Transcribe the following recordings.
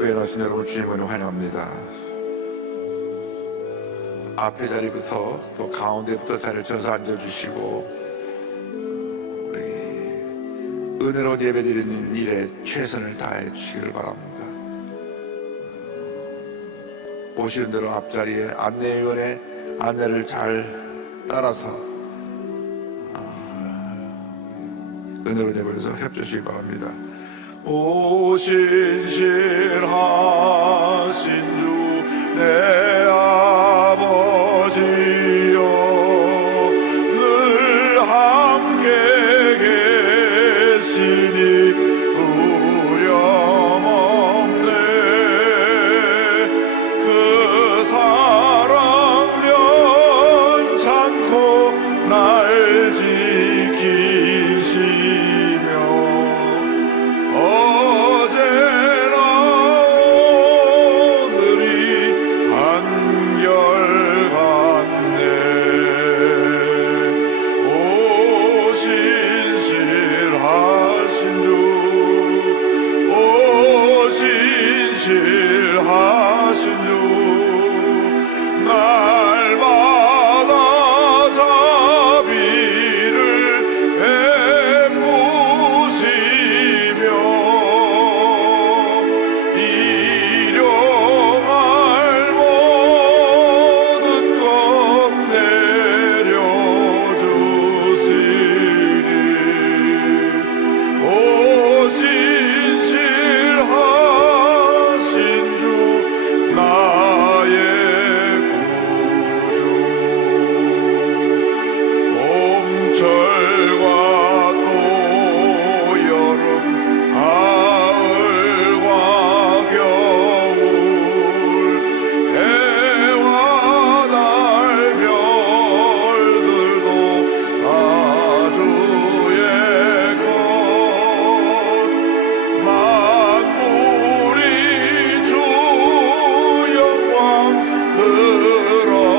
예배에 나선 여러분 주님을 환영합니다. 앞에 자리부터 또 가운데부터 자리를 져서 앉아주시고 우리 은혜로운 예배 드리는 일에 최선을 다해 주시기를 바랍니다. 보시는 대로 앞자리에 안내위원의 안내를 잘 따라서 은혜로운 예배에서 협조하시기 바랍니다. 오 신실하신 주 내 아버지여 늘 함께 계시니 두려움 없네. 그 사랑 변찮고 날 지키시며 어제나 오늘이 한결같네. 오 신실하신 주, 오 신실하신 주, 날마다 자비를 베푸시며 일용할 모든 것 내려주시니 오 신실하신 주 나의 구주. 봄철과 또 여름 가을과 겨울 해와 달 별들도 다 주의 것. 만물이 주 영광 드러내도다.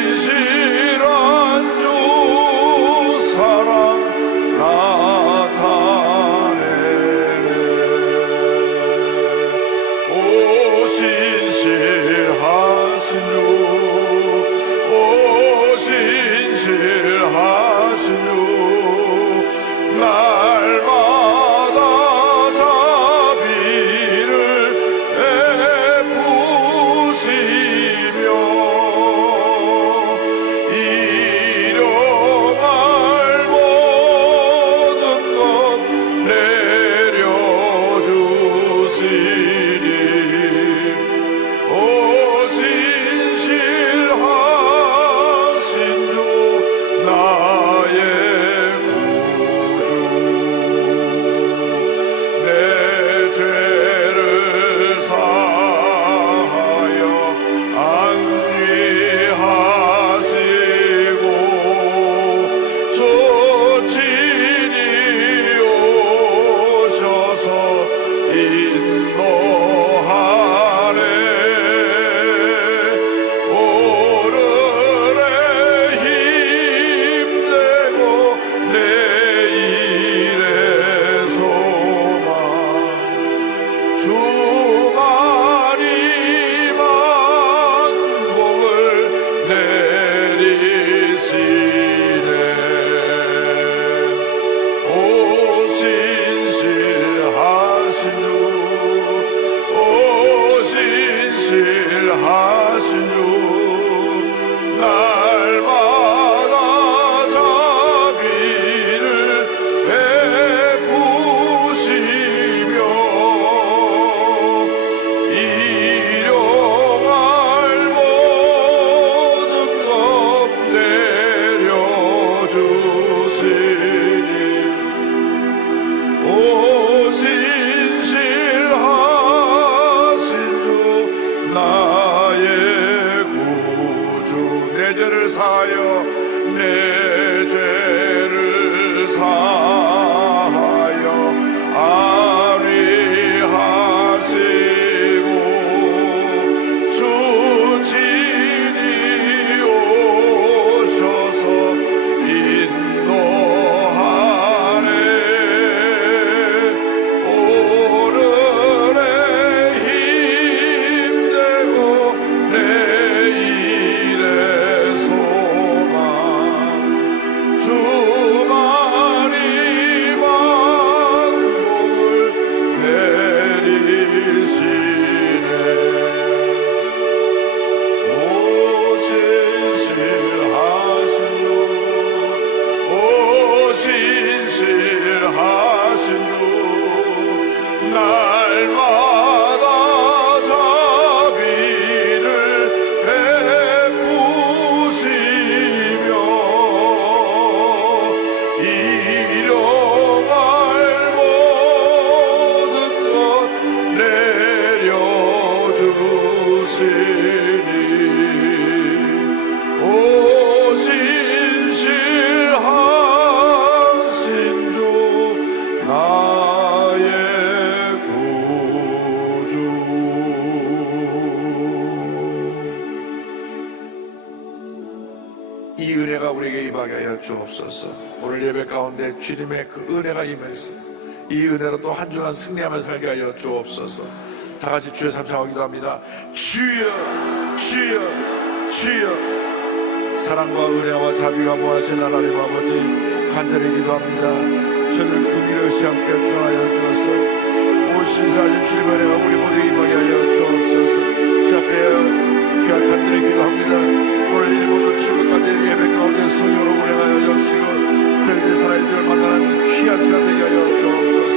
신실한 주 사랑 나타내네. 오 신실하신 주, 오 신실하신 주, 날마다 자비를 베푸시며 일용할 모든 것 내려주시니 오 신실하신 주 나의 구주. 내 죄를 사하여 안위하시고 주 친히 오셔서 인도하네. 오늘의 힘내고 내일의 소망 주만이 만복을 내리시네. 오 신실하신 주, 오 신실하신 주, 날마다 자비를 베푸시며 일용할 모든 것 내려주시니 오 신실하신 주 나의 구주. 내 죄를 사하여 내 죄를 사하여 안위하시고 주 친히 오셔서 인도하네. 이 은혜가 우리에게 임하게 하여 주옵소서. 오늘 예배 가운데 주님의 그 은혜가 임해서 이 은혜로 또 한 주간 승리하며 살게 하여 주옵소서. 다 같이 주의 삼창하고 기도합니다. 주여 주여 주여. 사랑과 은혜와 자비가 무하신 하나님 아버지, 간절히 기도합니다. 저를 긍휼히 함께 주하여 주옵소서. 오시사하신 주님의 은혜가 우리 모두에게 임하게 하여 주옵소서. 주 앞에 간절히 기도합니다. 오늘 일본도 7분까지 예배 가운데 성령으로 운행하여 주시고 저희들 살아있는 만나는 귀한 시간 되게 하여 주옵소서.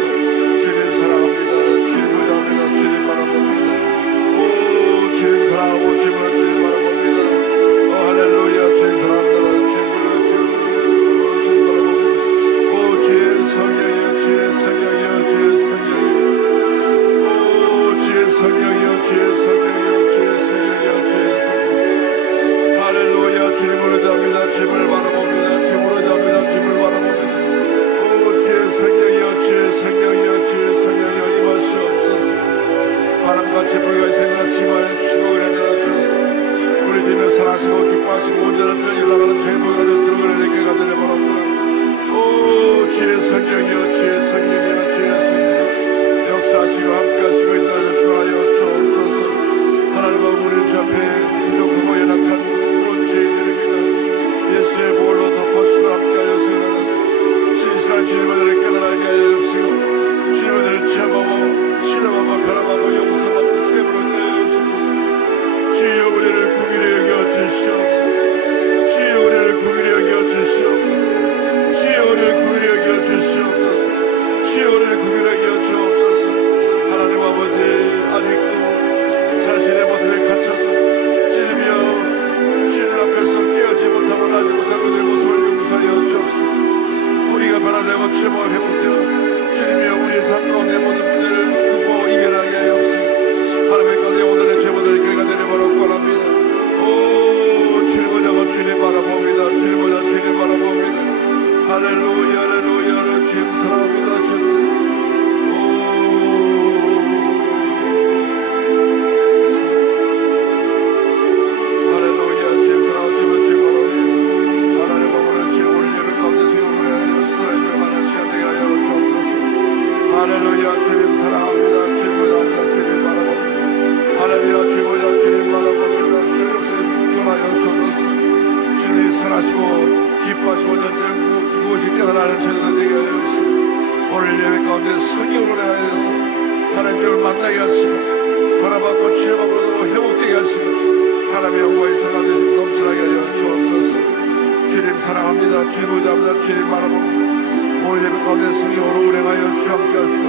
주님 사랑합니다. 주님 보장합니다. 주님 바라봅니다. 오 주님 사랑하고 주님을 주님 바라봅니다. 오 할렐루야. 주님 사랑합니다. 주님 바라봅니다. 오 주의 성령이여 주의 성령이여 주의 성령이여 오 주의 성령이여 주의 성령이여 주의 성령이여 주의 성령이여 할렐루야. 주님을 의지합니다. 주님을 바라봅니다. 주님을 의지합니다. 주님을 바라봅니다. 오 주의 성령이여 주의 성령이여 주의 성령이여 임하시옵소서. 바람같이 불과 생각 지마에 주시고 은혜를 주셔서 우리 주님의 사랑하시고 기뻐하시고 온전한 저 일어나가는 저희 모두가 들어가는 내게 가드려 바랍니다. 오 주의 성령이여 주의 성령이여 주의 성령이여 역사하시고 함께하시고 인도하여 주하여 주옵소서. 하나님과 우리 주 앞에 부족하고 연약한 모든 죄인들입니다. 예수의 보혈로 덮어주시고 함께하여 주옵소서. 신실한 주님을 깨달아게 하여 주옵시고 주님을 체험하고 신뢰하고 변함하고 용서받고 세부로 주옵소서. 주여 우리를 긍휼히 여겨 주시옵소서. 주여 우리를 긍휼히 여겨 주시옵소서. 주여 우리를 긍휼히 여겨 주시옵소서. 주여 우리를 긍휼히 여겨 주옵소서. 하나님 아버지, 아직도 자신의 모습에 갇혀서 주님이여 주님 앞에서 깨어지 못하고 나지 못하고 내 모습을 용서하여 주옵소서. 우리가 변화되고 최고가 회복되어 주님이여 우리의 삶 가운데 모든 문제를 극복하고 이겨나게 하옵소서. 하나님의 가운데 오늘의 죄보다를 교회가 되려바라고 원합니다. 오 주님 보자고 주님 바라봅니다. 주님 보자 주님 바라봅니다. 할렐루야 할렐루야 주님 사랑합니다. 주님 할렐루야 주님 사랑합니다. 주님 보자 주님 바라봅니다. 할렐루야 주님 보자 주님 바라봅니다. 주님 없이 전하여 주옵소서. 주님이 선하시고 기뻐하시고 전체를 무엇이 깨달아는 저희가 되게 하여 주옵소서. 오늘 예배 가운데 성령으로 하여서 하나님을 만나게 하시고 바라받고 치료받고 회복되게 하시고 하나님의 영광의 선하되신 넘쳐나게 하여 주옵소서. 주님 사랑합니다. 주님 보자합니다. 주님 바라봅니다. 오늘 예배 가운데 성령으로 운행하여 주 함께 하시고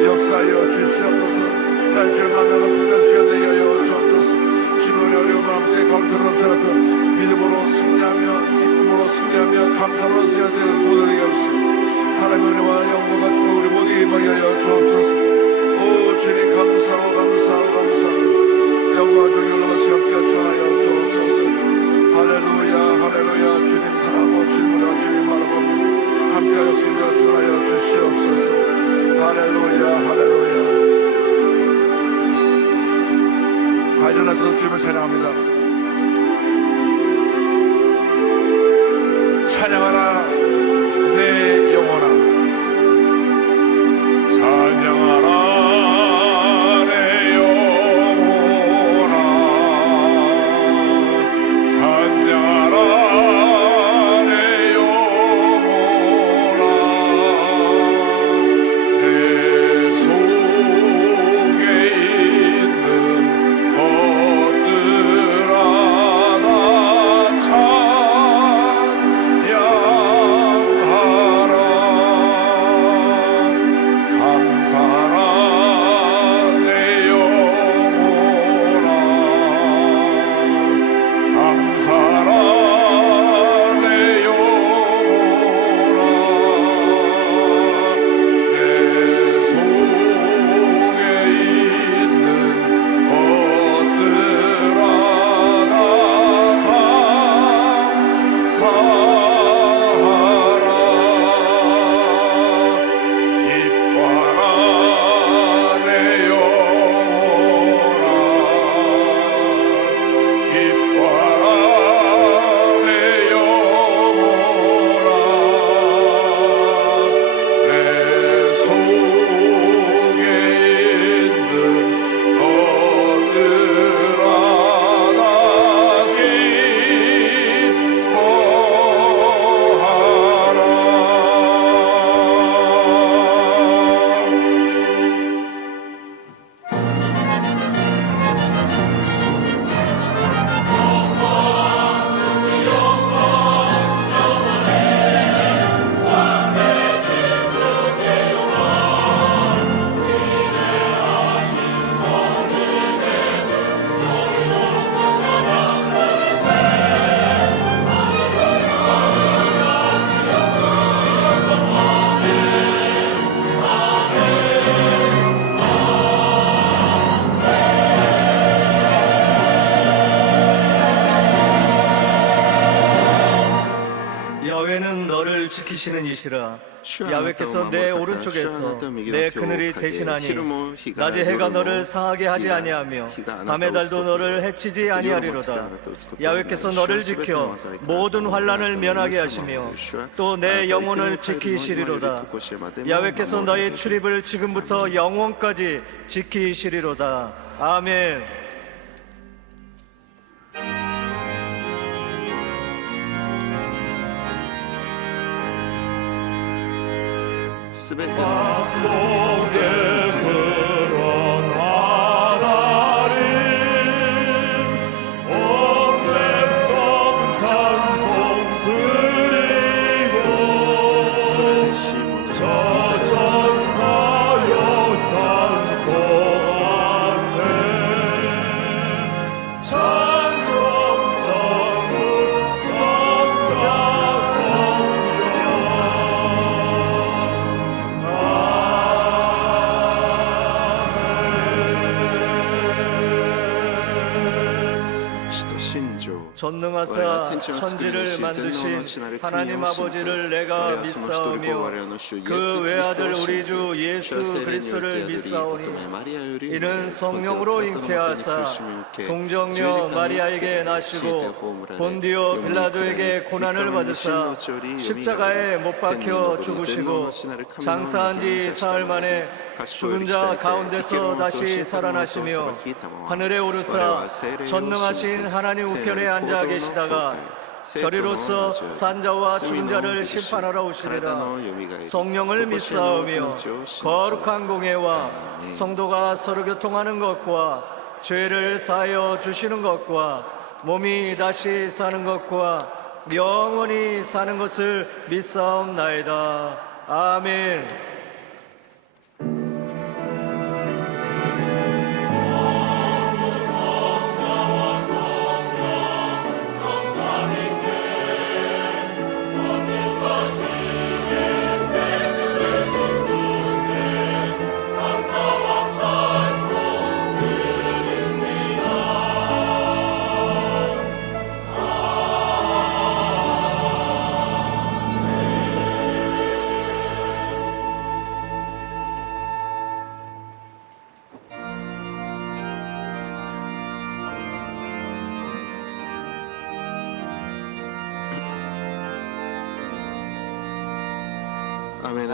역사하여 주시옵소서. 날 주를 만나는 부단 시간 되게 하여 주옵소서. 주님의 어려운 마음속에 감사를 넘쳐나서 믿음으로 승리하며 기쁨으로 승리하며 감사로 쓰여야 되는 모든 되게 하옵소서. 하나님의 은혜와 영광과 주가 우리 모두에게 임하게 하여 주옵소서. 오 주님 감사하고 감사하고 감사하고 영광과 존귀를 넘어서 함께 하여 주옵소서. 할렐루야 할렐루야 주님 사랑하고 주님을 주님 바라봅니다. 함께 하시며 주하여 주시옵소서. 할렐루야 할렐루야. 일어나서 주님을 찬양합니다. 찬양하라 내 영혼아. 찬양하라 내 영혼아. 찬양하라 내 속에 있는 것들 지키시는 이시라. 야훼께서 내 오른쪽에서 내 그늘이 되시나니 낮에 해가 너를 상하게 하지 아니하며 밤의 달도 너를 해치지 아니하리로다. 야훼께서 너를 지켜 모든 환난을 면하게 하시며 또 내 영혼을 지키시리로다. 야훼께서 너의 출입을 지금부터 영원까지 지키시리로다. 아멘. 전능하사 천지를 만드신 하나님 아버지를 내가 믿사오며 그 외아들 우리 주 예수 그리스도를 믿사오니 이는 성령으로 잉태하사 동정녀 마리아에게 나시고 본디오 빌라도에게 고난을 받으사 십자가에 못 박혀 죽으시고 장사한 지 사흘 만에 죽은 자 가운데서 다시 살아나시며 하늘에 오르사 전능하신 하나님 우편에 앉아 계시다가 저리로서 산자와 죽은 자를 심판하러 오시리라. 성령을 믿사오며 거룩한 공회와 성도가 서로 교통하는 것과 죄를 사하여 주시는 것과 몸이 다시 사는 것과 영원히 사는 것을 믿사옵나이다. 아멘. 아멘.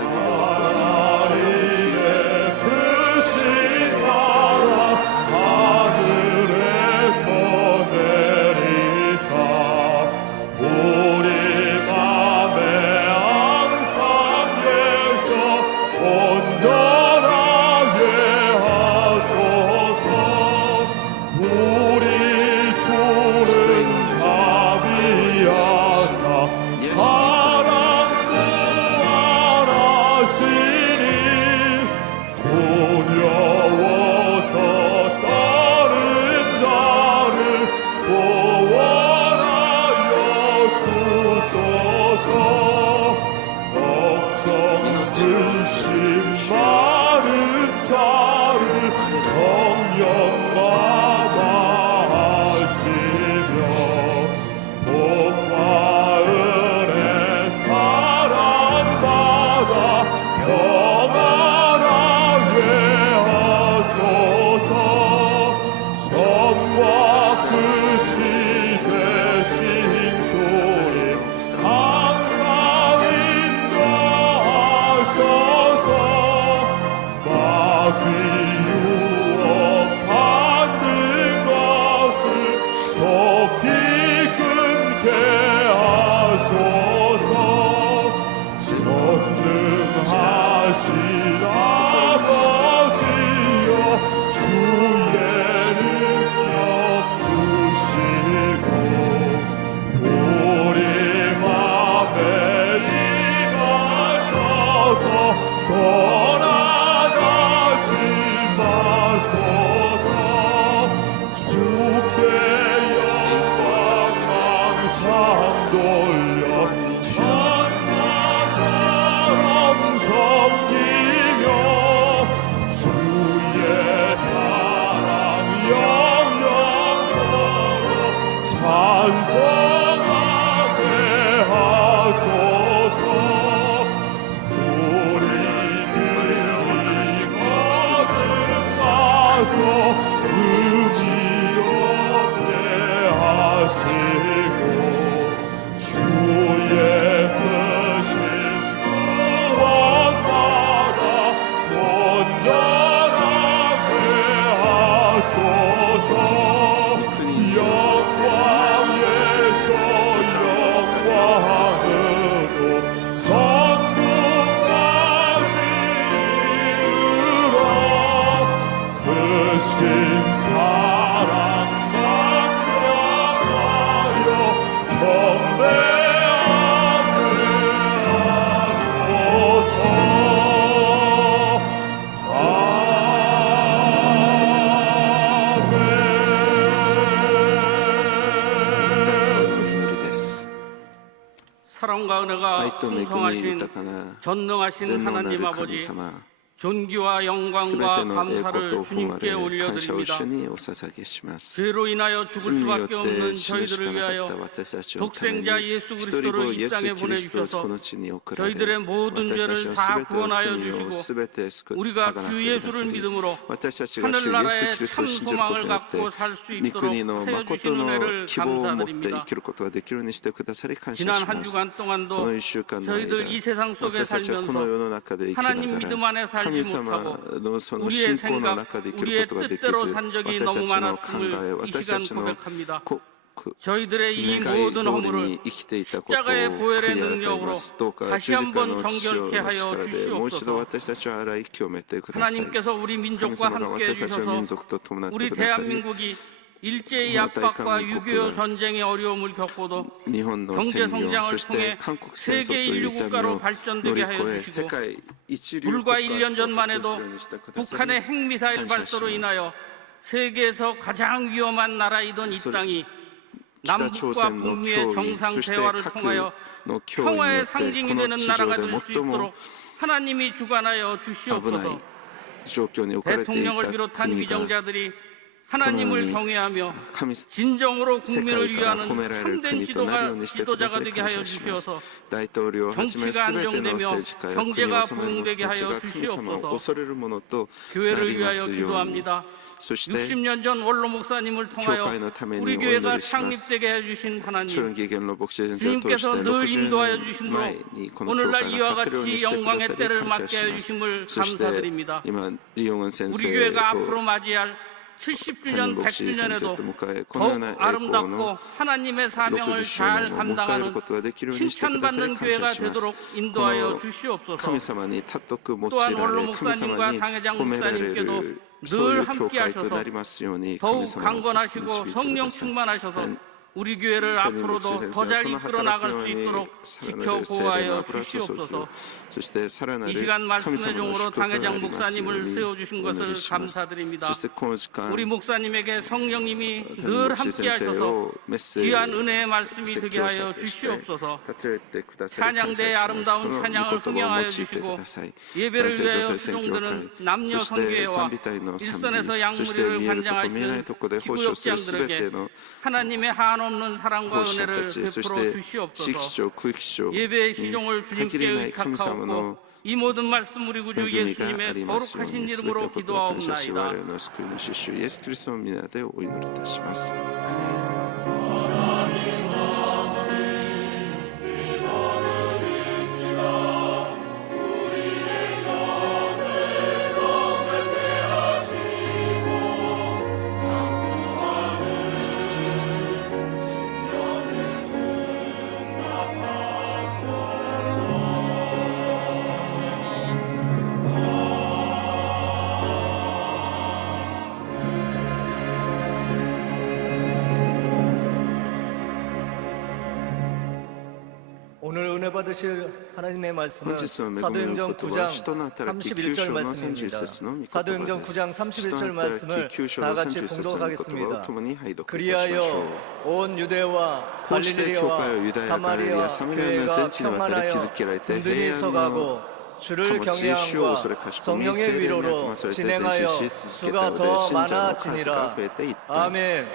찬송하게 하소서. 주의 크신 구원 나라 온전하게 하소서. 영광에서 영광으로 천국까지 이르러 크신 사랑 만나하여 경배하게 하소서. 사랑과 은혜가 풍성하신 전능하신 하나님 아버지, 존귀와 영광과 감사를 주님께 올려드립니다. 죄로 인하여 죽을 수밖에 없는 저희들을 위하여 독생자 예수 그리스도를 이 땅에 보내주셔서 저희들의 모든 죄를 다 구원하여 주시고 우리가 주 예수를 믿음으로 하늘나라의 참 소망을 갖고 살 수 있도록 하여 주신 은혜를 감사드립니다. 지난 한 주간 동안도 저희들 이 세상 속에 살면서 하나님 믿음 안에 살지 못하고 우리의 생각, 우리의 뜻대로 산 적이 너무 많았음을 이 시간 고백합니다. 저희들의 이 모든 허물을 십자가의 보혈의 능력으로 다시 한번 정결케 하여 주시옵소서. 하나님께서 우리 민족과 함께 해주셔서 우리 대한민국이 일제의 압박과 6.25 전쟁의 어려움을 겪고도 경제 성장을 통해 세계 인류 국가로 발전되게 하여 주시고 불과 1년 전만 해도 북한의 핵미사일 발사로 인하여 세계에서 가장 위험한 나라이던 이 땅이 남북과 북미의 정상 대화를 통하여 평화의 상징이 되는 나라가 될 수 있도록 하나님이 주관하여 주시옵소서. 대통령을 비롯한 위정자들이 하나님을 경외하며 진정으로 국민을 위하는 참된 지도자가 되게 하여 주시어서 정치가 안정되며 경제가 부흥되게 하여 주시옵소서. 교회를 위하여 기도합니다. 60년 전 원로 목사님을 통하여 우리 교회가 창립되게 해주신 하나님, 주님께서 늘 인도하여 주심으로 오늘날 이와 같이 영광의 때를 맞게 해주심을 감사드립니다. 우리 교회가 앞으로 맞이할 70주년, 100주년에도 더욱 아름답고 하나님의 사명을 잘 감당하는 칭찬받는 교회가 되도록 인도하여 주시옵소서. 또한 원로 목사님과 당회장 목사님께도 늘 함께 하셔서 더욱 강건하시고 성령 충만하셔서 우리 교회를 앞으로도 더 잘 이끌어 나갈 수 있도록 지켜 보호하여 주시옵소서. 이 시간 말씀의 종으로 당회장 목사님을 세워주신 것을 감사드립니다. 우리 목사님에게 성령님이 늘 함께 하셔서 귀한 은혜의 말씀이 되게 하여 주시옵소서. 찬양대의 아름다운 찬양을 흥양하여 주시고 예배를 위하여 수종드는 남녀 선교회와 일선에서 양무리를 관장하시는 지구역장들에게 하나님의 한없는 사랑과 은혜를 베풀어 주시옵소서. 예배의 시종을 주님께 의탁하옵고 이 모든 말씀 우리 구주 예수님의 거룩하신 이름으로 기도하옵나이다. 오늘 은혜 받으실 하나님의 말씀은 사도행전 9장 31절 말씀입니다. 사도행전 9장 31절 말씀을 다 같이 봉독하겠습니다. 그리하여 온 유대와 갈릴리와 사마리아 교회가 평안하여 든든히 서가고 주를 경외함과 성령의 위로로 진행하여 수가 더 많아지니라. 아멘.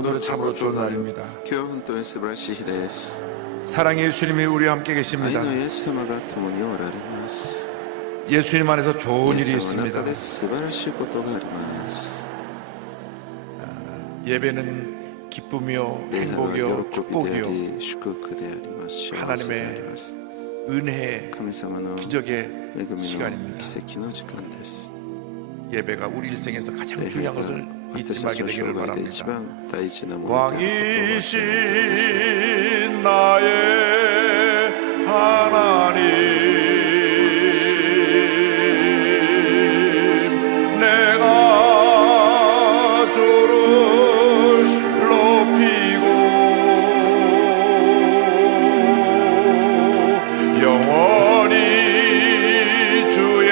오늘은 참으로 좋은 날입니다. 今日は本当に素晴らしい日です。 사랑의 예수님이 우리와 함께 愛 계십니다. のイエス様が共におられます。 예수님 안에서 イ 좋은 エ 일이 ス様の 있습니다. 中で素晴らしいことがあります。 예배는 기쁨이요 礼拝は 행복이요 喜びであ 축복이요 り祝福であります。幸せであります。 은혜의 神様の 기적의 恵みの 시간입니다. 奇跡の時間です。 예배가 우리 일생에서 가장 礼拝 중요한 が 것을 私 잊지 た 말게 ちの 되기를 生涯で一 바랍니다. 番大事なものであることを忘れないでください。 왕이신 나의 하나님 내가 주를 높이고 영원히 주의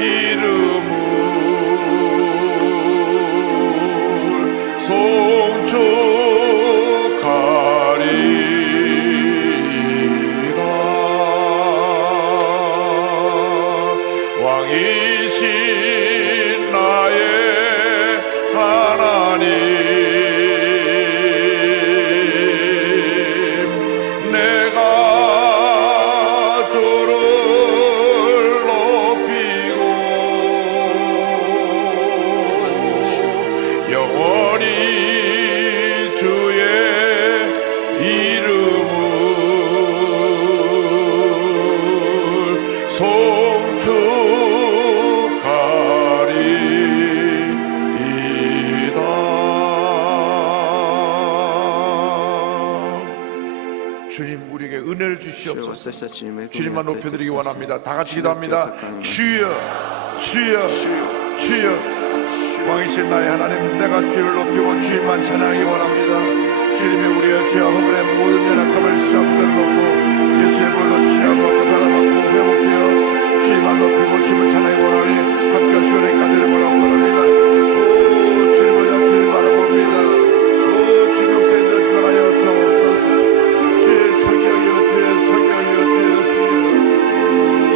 이름을 송축하리이다. 왕이신 나의 하나님 내가 주를 높이고 영원히 주의 이름을 송축하리이다. 주님 우리에게 은혜를 主よ 주시옵소서. 私たちに恵みを与えて 주님만 くだ 높여드리기 さい。 원합니다. 다 같이 主だけを 기도합니다. 高めます。 주여, 주여, 主よ 주여. 왕이신 나의 하나님, 내가 주를 높이고 주님만 찬양하기 원합니다. 주님이 우리의 죄와 허물의 모든 연약함을 시험대로 놓고 예수의 볼로 치유받고 변화받고 회복되어 주님만 높이고 주님을 찬양하기 원하니 함께 시원하게 가지를 보라고 원합니다. 오 주님을 주님 바라봅니다. 오 주님 세대를 전하여 주옵소서. 주의 성령이여 주의 성령이여 주의 성령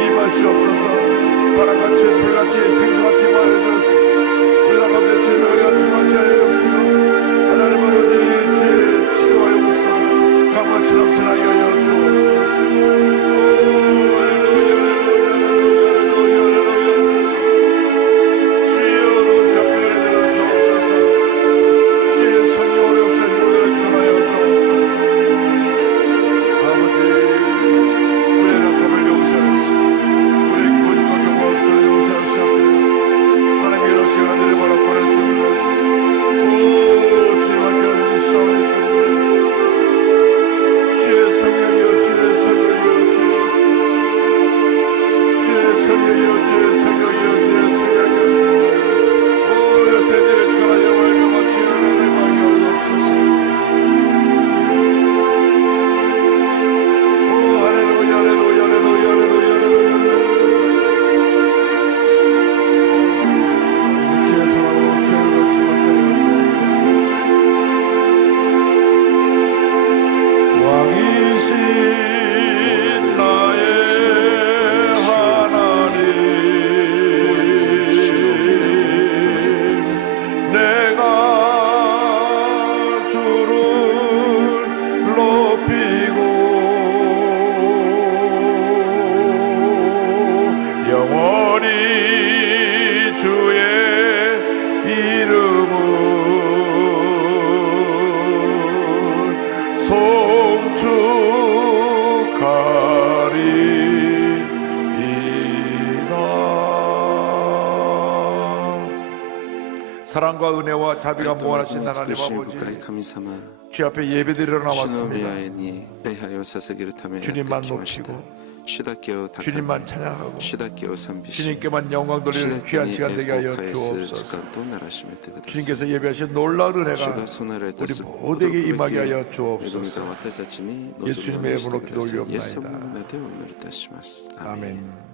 임하시옵소서. 바람같이 불같이 생수같이 말해주소서. 우리 가운데 주님을 충만케 하여 주옵소서. 하나님 아버지 주의 치료하여 주옵소서. 강같이 넘쳐나게 하여 주옵소서. 오 할렐루야 할렐루야 할렐루야 주여 잡혀내려 주옵소서. 주의 성령으로 역사를 전하여 주옵소서. 아버지 우리의 약함을 용서하시고 우리의 기본과 경고를 용서하시옵소서. 하나님의 러시아가 내려바라 보내주옵소서. 오 주님께 우리 싸움을 주의 성령이여 주의 성령이여 주의 성령이여 주의 성령이여 주의 성령이여 오 요새들의 전하여 말고 주의 말고 없소서. 오 할렐루야 할렐루야 할렐루야 할렐루야 할렐루야 주의 사랑으로 죄를 충만케 하여 주옵소서. 왕이신 나의 하나님 내가 주를 높이고 영원히 주의 이름을 송축하리이다. 사랑과 은혜와 자비가 무한하신 하나님 美しい 아버지 深い神様、 주 앞에 예배드리러 主の御 나왔습니다. 前に礼拝を捧げるためにやって 주님만 きました。 높이고 主だけを高め 주님만 찬양하고 主だけを賛美し 주님께만 영광 主 돌리는 だけ 귀한 に 시간 栄 되게 光を 하여 返す時 주옵소서. 間とならしめてください。 주님께서 예배하신 놀라운 主 은혜가 が備えられた 우리 す 모두에게 임하게 하여 恵み 주옵소서. が私たちに望む 예수님의 ようにしてくださ 이름으로 い。イエス様 기도드리옵나이다. の名でお祈りいたします。アーメン。 아멘.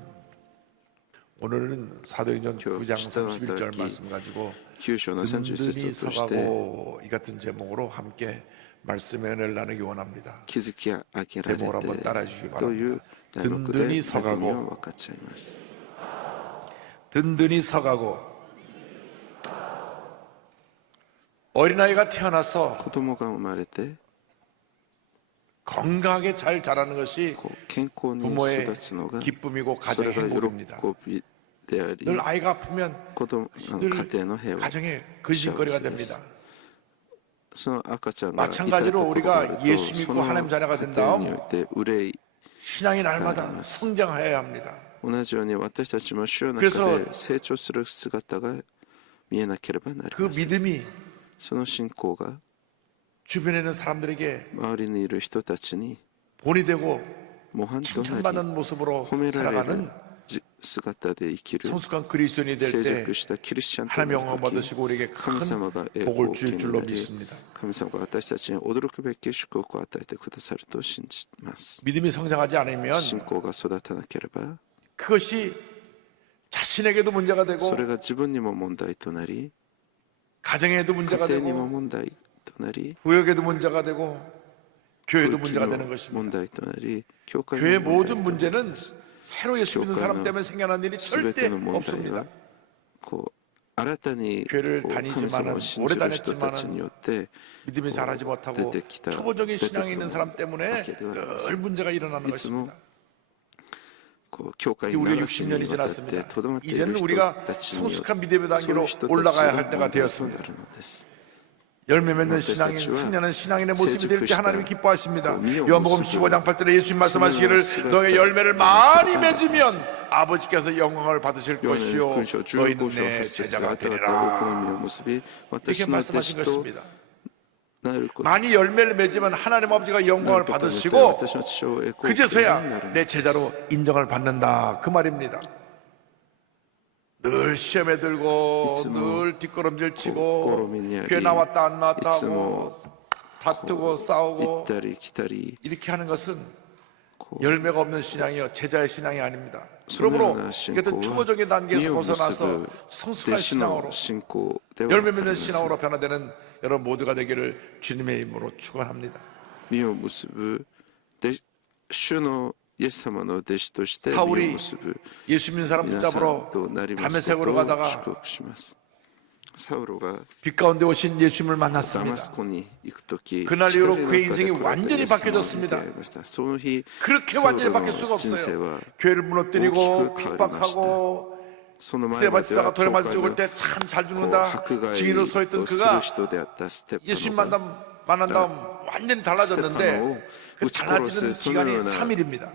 오늘은 사도행전 9장 31절 말씀 가지고 9章の31 든든히 節を通して 서가고 이 같은 제목으로 함께 말씀의 은혜를 나누기 원합니다. 築き上げられ 제목을 한번 て 따라해 주시기 という 바랍니다. 題目で 든든히 恵み 서가고 を分かち合います。 든든히 서가고 어린아이가 태어나서 子供が生まれて 건강하게 잘 자라는 것이 こう健康に 부모의 育つのが 기쁨이고 そ 가정의 れが 행복입니다. 喜びであり 늘 아이가 아프면 子供 늘 家庭の平和 가정의 근심거리가 됩니다. その赤ちゃんが痛いと 마찬가지로 ころがある 우리가 と 예수 そ 믿고 の 하나님 자녀가 家 된 庭に 다음 おいて憂い 신앙이 날마다 성장해야 합니다. 同じように私たちも主の中 그래서 で成長する姿が見えなければなり 그 ません 믿음이 その信仰が 주변에 있는 사람들에게 周りにいる人たちに 본이 되고 模範となり 칭찬받는 모습으로 褒められる 살아가는 姿で生きる 성숙한 그리스도인이 成 될 때 熟したキリスチャンと 하나님 な 영광 る時 받으시고 우리에게 神 큰 様が栄光を 복을 受け 줄 に 줄로 なり 믿습니다. 神様が私たちに驚くべき祝福を与えてくださると信じます 믿음이 성장하지 않으면 信仰が育たなければ 그것이 자신에게도 문제가 되고 それが自分にも問題となり 가정에도 家 문제가 庭にも 되고 問題となり 구역에도 문제가 되고 교회도 空気 문제가 の 되는 것입니다. 問題となり教会 교회 の問 모든 題となり 문제는 새로 예수 믿는 사람 교회는 때문에 생겨난 일이 すべ 절대 ての問題 없습니다. はこう新たに 교회를 こう神様を信じる人たちによって 믿음이 자라지 못하고 出てきた 초보적인 出てくる 신앙이 있는 사람 때문에 わけではありません 늘 문제가 일어나는 いつも 것입니다. こう教会に 우리가 長きに 60년이 わたって 지났습니다. とどまっている 이제는 人 우리가 たちによって 성숙한 믿음의 そういう 단계로 人たち 올라가야 が 할 때가 問題とな 되었습니다. るのです 열매 맺는私 신앙인 たちは 승리하는 신앙인의 모습이 될 때成熟した 하나님이 기뻐하십니다. 그 미용 요한복음 모습을 15장 8절에 예수님 말씀하시기를 승리하는 너의姿 열매를 많이 맺으면 아버지께서 영광을 받으실 ヨハネ 것이요 の福音書 너희는 15章 내 8節 제자가 あなた方は多く 되리라. の実を結び 이렇게 私の弟子 말씀하신 と 것입니다. なること 많이 열매를 맺으면 하나님 아버지가 なる 영광을 ことによって 받으시고 私の父を栄光を受けるように 그제서야 なるの 내 です 제자로 인정을 받는다 그 말입니다. 늘 시험에 들고 いつも 늘 뒷걸음질 試 치고 みにあり 교회 나왔다 안 いつ 나왔다고 も 다투고 行 싸우고 ったり来たり 이렇게 하는 것은 こう 열매가 없는 신앙이요 제자의 신앙이 아닙니다. そのよ 그러므로 うな信 이것도 仰は 초보적인 단계에서 実を結 벗어나서 ぶ弟 성숙한 子 신앙으로 の信仰ではあ 열매 り 맺는 ません 신앙으로 변화되는 여러분 모두가 되기를 주님의 이름으로 축원합니다. 実を結ぶで主のイエス様の弟子として実を 사울이 結ぶ 예수 믿는 사람 皆さん 붙잡으러 となりま 담에 すこ 색으로 とを 가다가 祝福しますサウロが 빛 가운데 오신 예수님을 ダマ 만났습니다. スコに行くとき 그날 이후로 光の 그의 中で 인생이 来られた 완전히 イエス様に 바뀌어졌습니다. 出会いましたその日 그렇게 サウ 완전히 ロ 바뀔 수가 の人生 없어요. は 교회를 무너뜨리고 오히려 핍박하고 その前まで 스테바치다가 は 돌에 教 맞아 会 죽을 の 때 참 잘 こう 죽는다 迫害 증인으로 서 있던 をする 그가 人であったステパ 예수님 ノが 만난 다음 완전히 달라졌는데 스테파노 그 우치 달라지는 코로스 기간이 소녀나 3일입니다.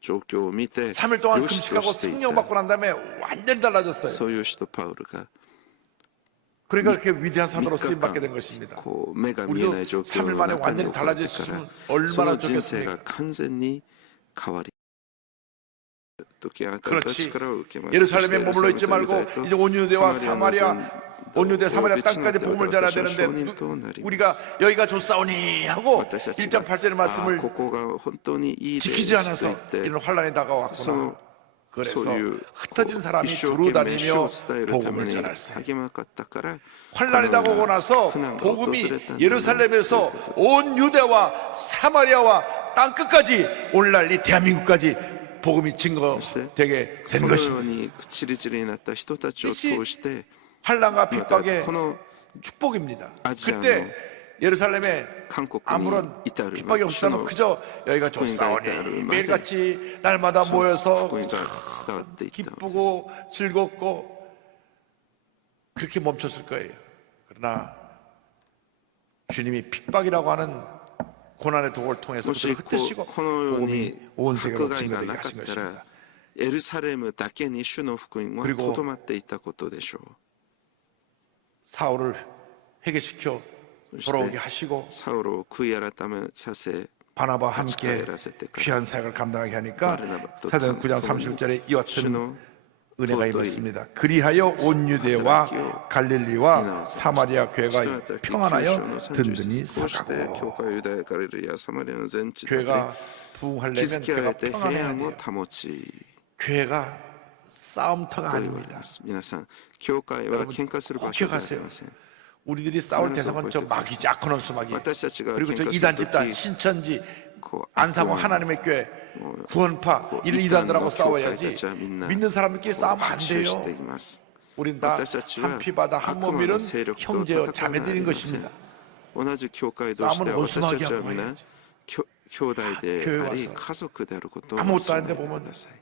状況を見て 3일 동안 良しと 금식하고 してい 성령 た 받고 난 다음에 완전히 달라졌어요. そういう人パウルが 그러니까 그렇게 위대한 사도로 3日 쓰임 받게 間 된 것입니다. こう目が見えない状 우리도 況 3일 の 만에 中に 완전히 置かれてから 달라졌으면 そ 얼마나 の人生が 좋겠습니까? 完全に変わり時あなた 그렇지. 力を受けます 예루살렘에 そして 머물러 있지 エルサレム 말고 に出 이제 온유대와 サマリアの 사마리아 온유대 사마리아 땅까지 복음을 전해야 되는데 우리가 여기가 좋사오니 하고 私たち 1장 8절의 が 말씀을 ここが本当にいいです 지키지 と 않아서 言って 이런 환란이 다가왔구나. その 그래서 そういう 흩어진 こう 사람이 一生懸命主 두루다니며 を伝えるため 복음을 に 전할세. 励まかったから 환란이 このよう 다가오고 な 나서 苦難が訪 복음이 れたんだな 예루살렘에서 ということです 온 유대와 사마리아와 땅 끝까지 오늘날 이 대한민국까지 복음이 증거되게 そ 된 のよう 것입니다. にチリチリになった人たちを通して 환란과 また 핍박의 この 축복입니다. 아시아노 그때 예루살렘에 한국군이 아무런 이따르 핍박이 없었다면 막 그저 여기가 북군이가 좋사오니 이따르 매일같이 날마다 모여서 福音が伝わっていったのです 기쁘고 즐겁고 그렇게 멈췄을 거예요. 그러나 주님이 핍박이라고 하는 고난의 독을 통해서 もし 그들을 흩으시고 このように 복음이 온 迫 세계로 害が 증거되게 なか 하신 ったら 것입니다. エルサレムだけに主の福音は 그리고 とどまっていたことでしょう 사울을 회개시켜 돌아오게 하시고 サウロを悔い改めさせ 바나바와 함께 같이 가라 했을 귀한 사역을 감당하게 하니까 바르나바 또 사도행 9장 또 30절에 이와 같은 주노 은혜가 또 입었습니다. 그리하여 온 유대와 하나님께요. 갈릴리와 이나와서 사마리아 교회가 人当たり 평안하여 九州の 든든히 こうして教 살아가고 会ユダヤガリレアサマリアの全地で 교회가 부흥하려면 築き上 교회가 げて 평안해야 平安 돼요. を保ち 교회가 싸움터가 と言われ 아닙니다. ます皆さん教会は 여러분 喧嘩する 꼭 場所ではあり 기억하세요. ません 우리들이 싸울 하나님 대상은 저 선포할 때 마귀지 아코논 수마귀 私たちが 그리고 저 喧嘩す 이단 る 집단 時 신천지 こう 안상호 悪 하나님의 교회 구원파 그 이런 이단과 이단들하고 싸워야지 교회가 민나 믿는 사람들끼리 싸우면 안 拍手 돼요. しています 우린 다 한 피바다 한 몸이는 형제여 자매들인 것입니다. 同じ教会同士で 싸움은 私たちは 원수마귀하고 皆 해야지. 兄弟で 교회 あり 와서 家族であることを 아무것도 忘れ 아닌데 ないで 보면 ください。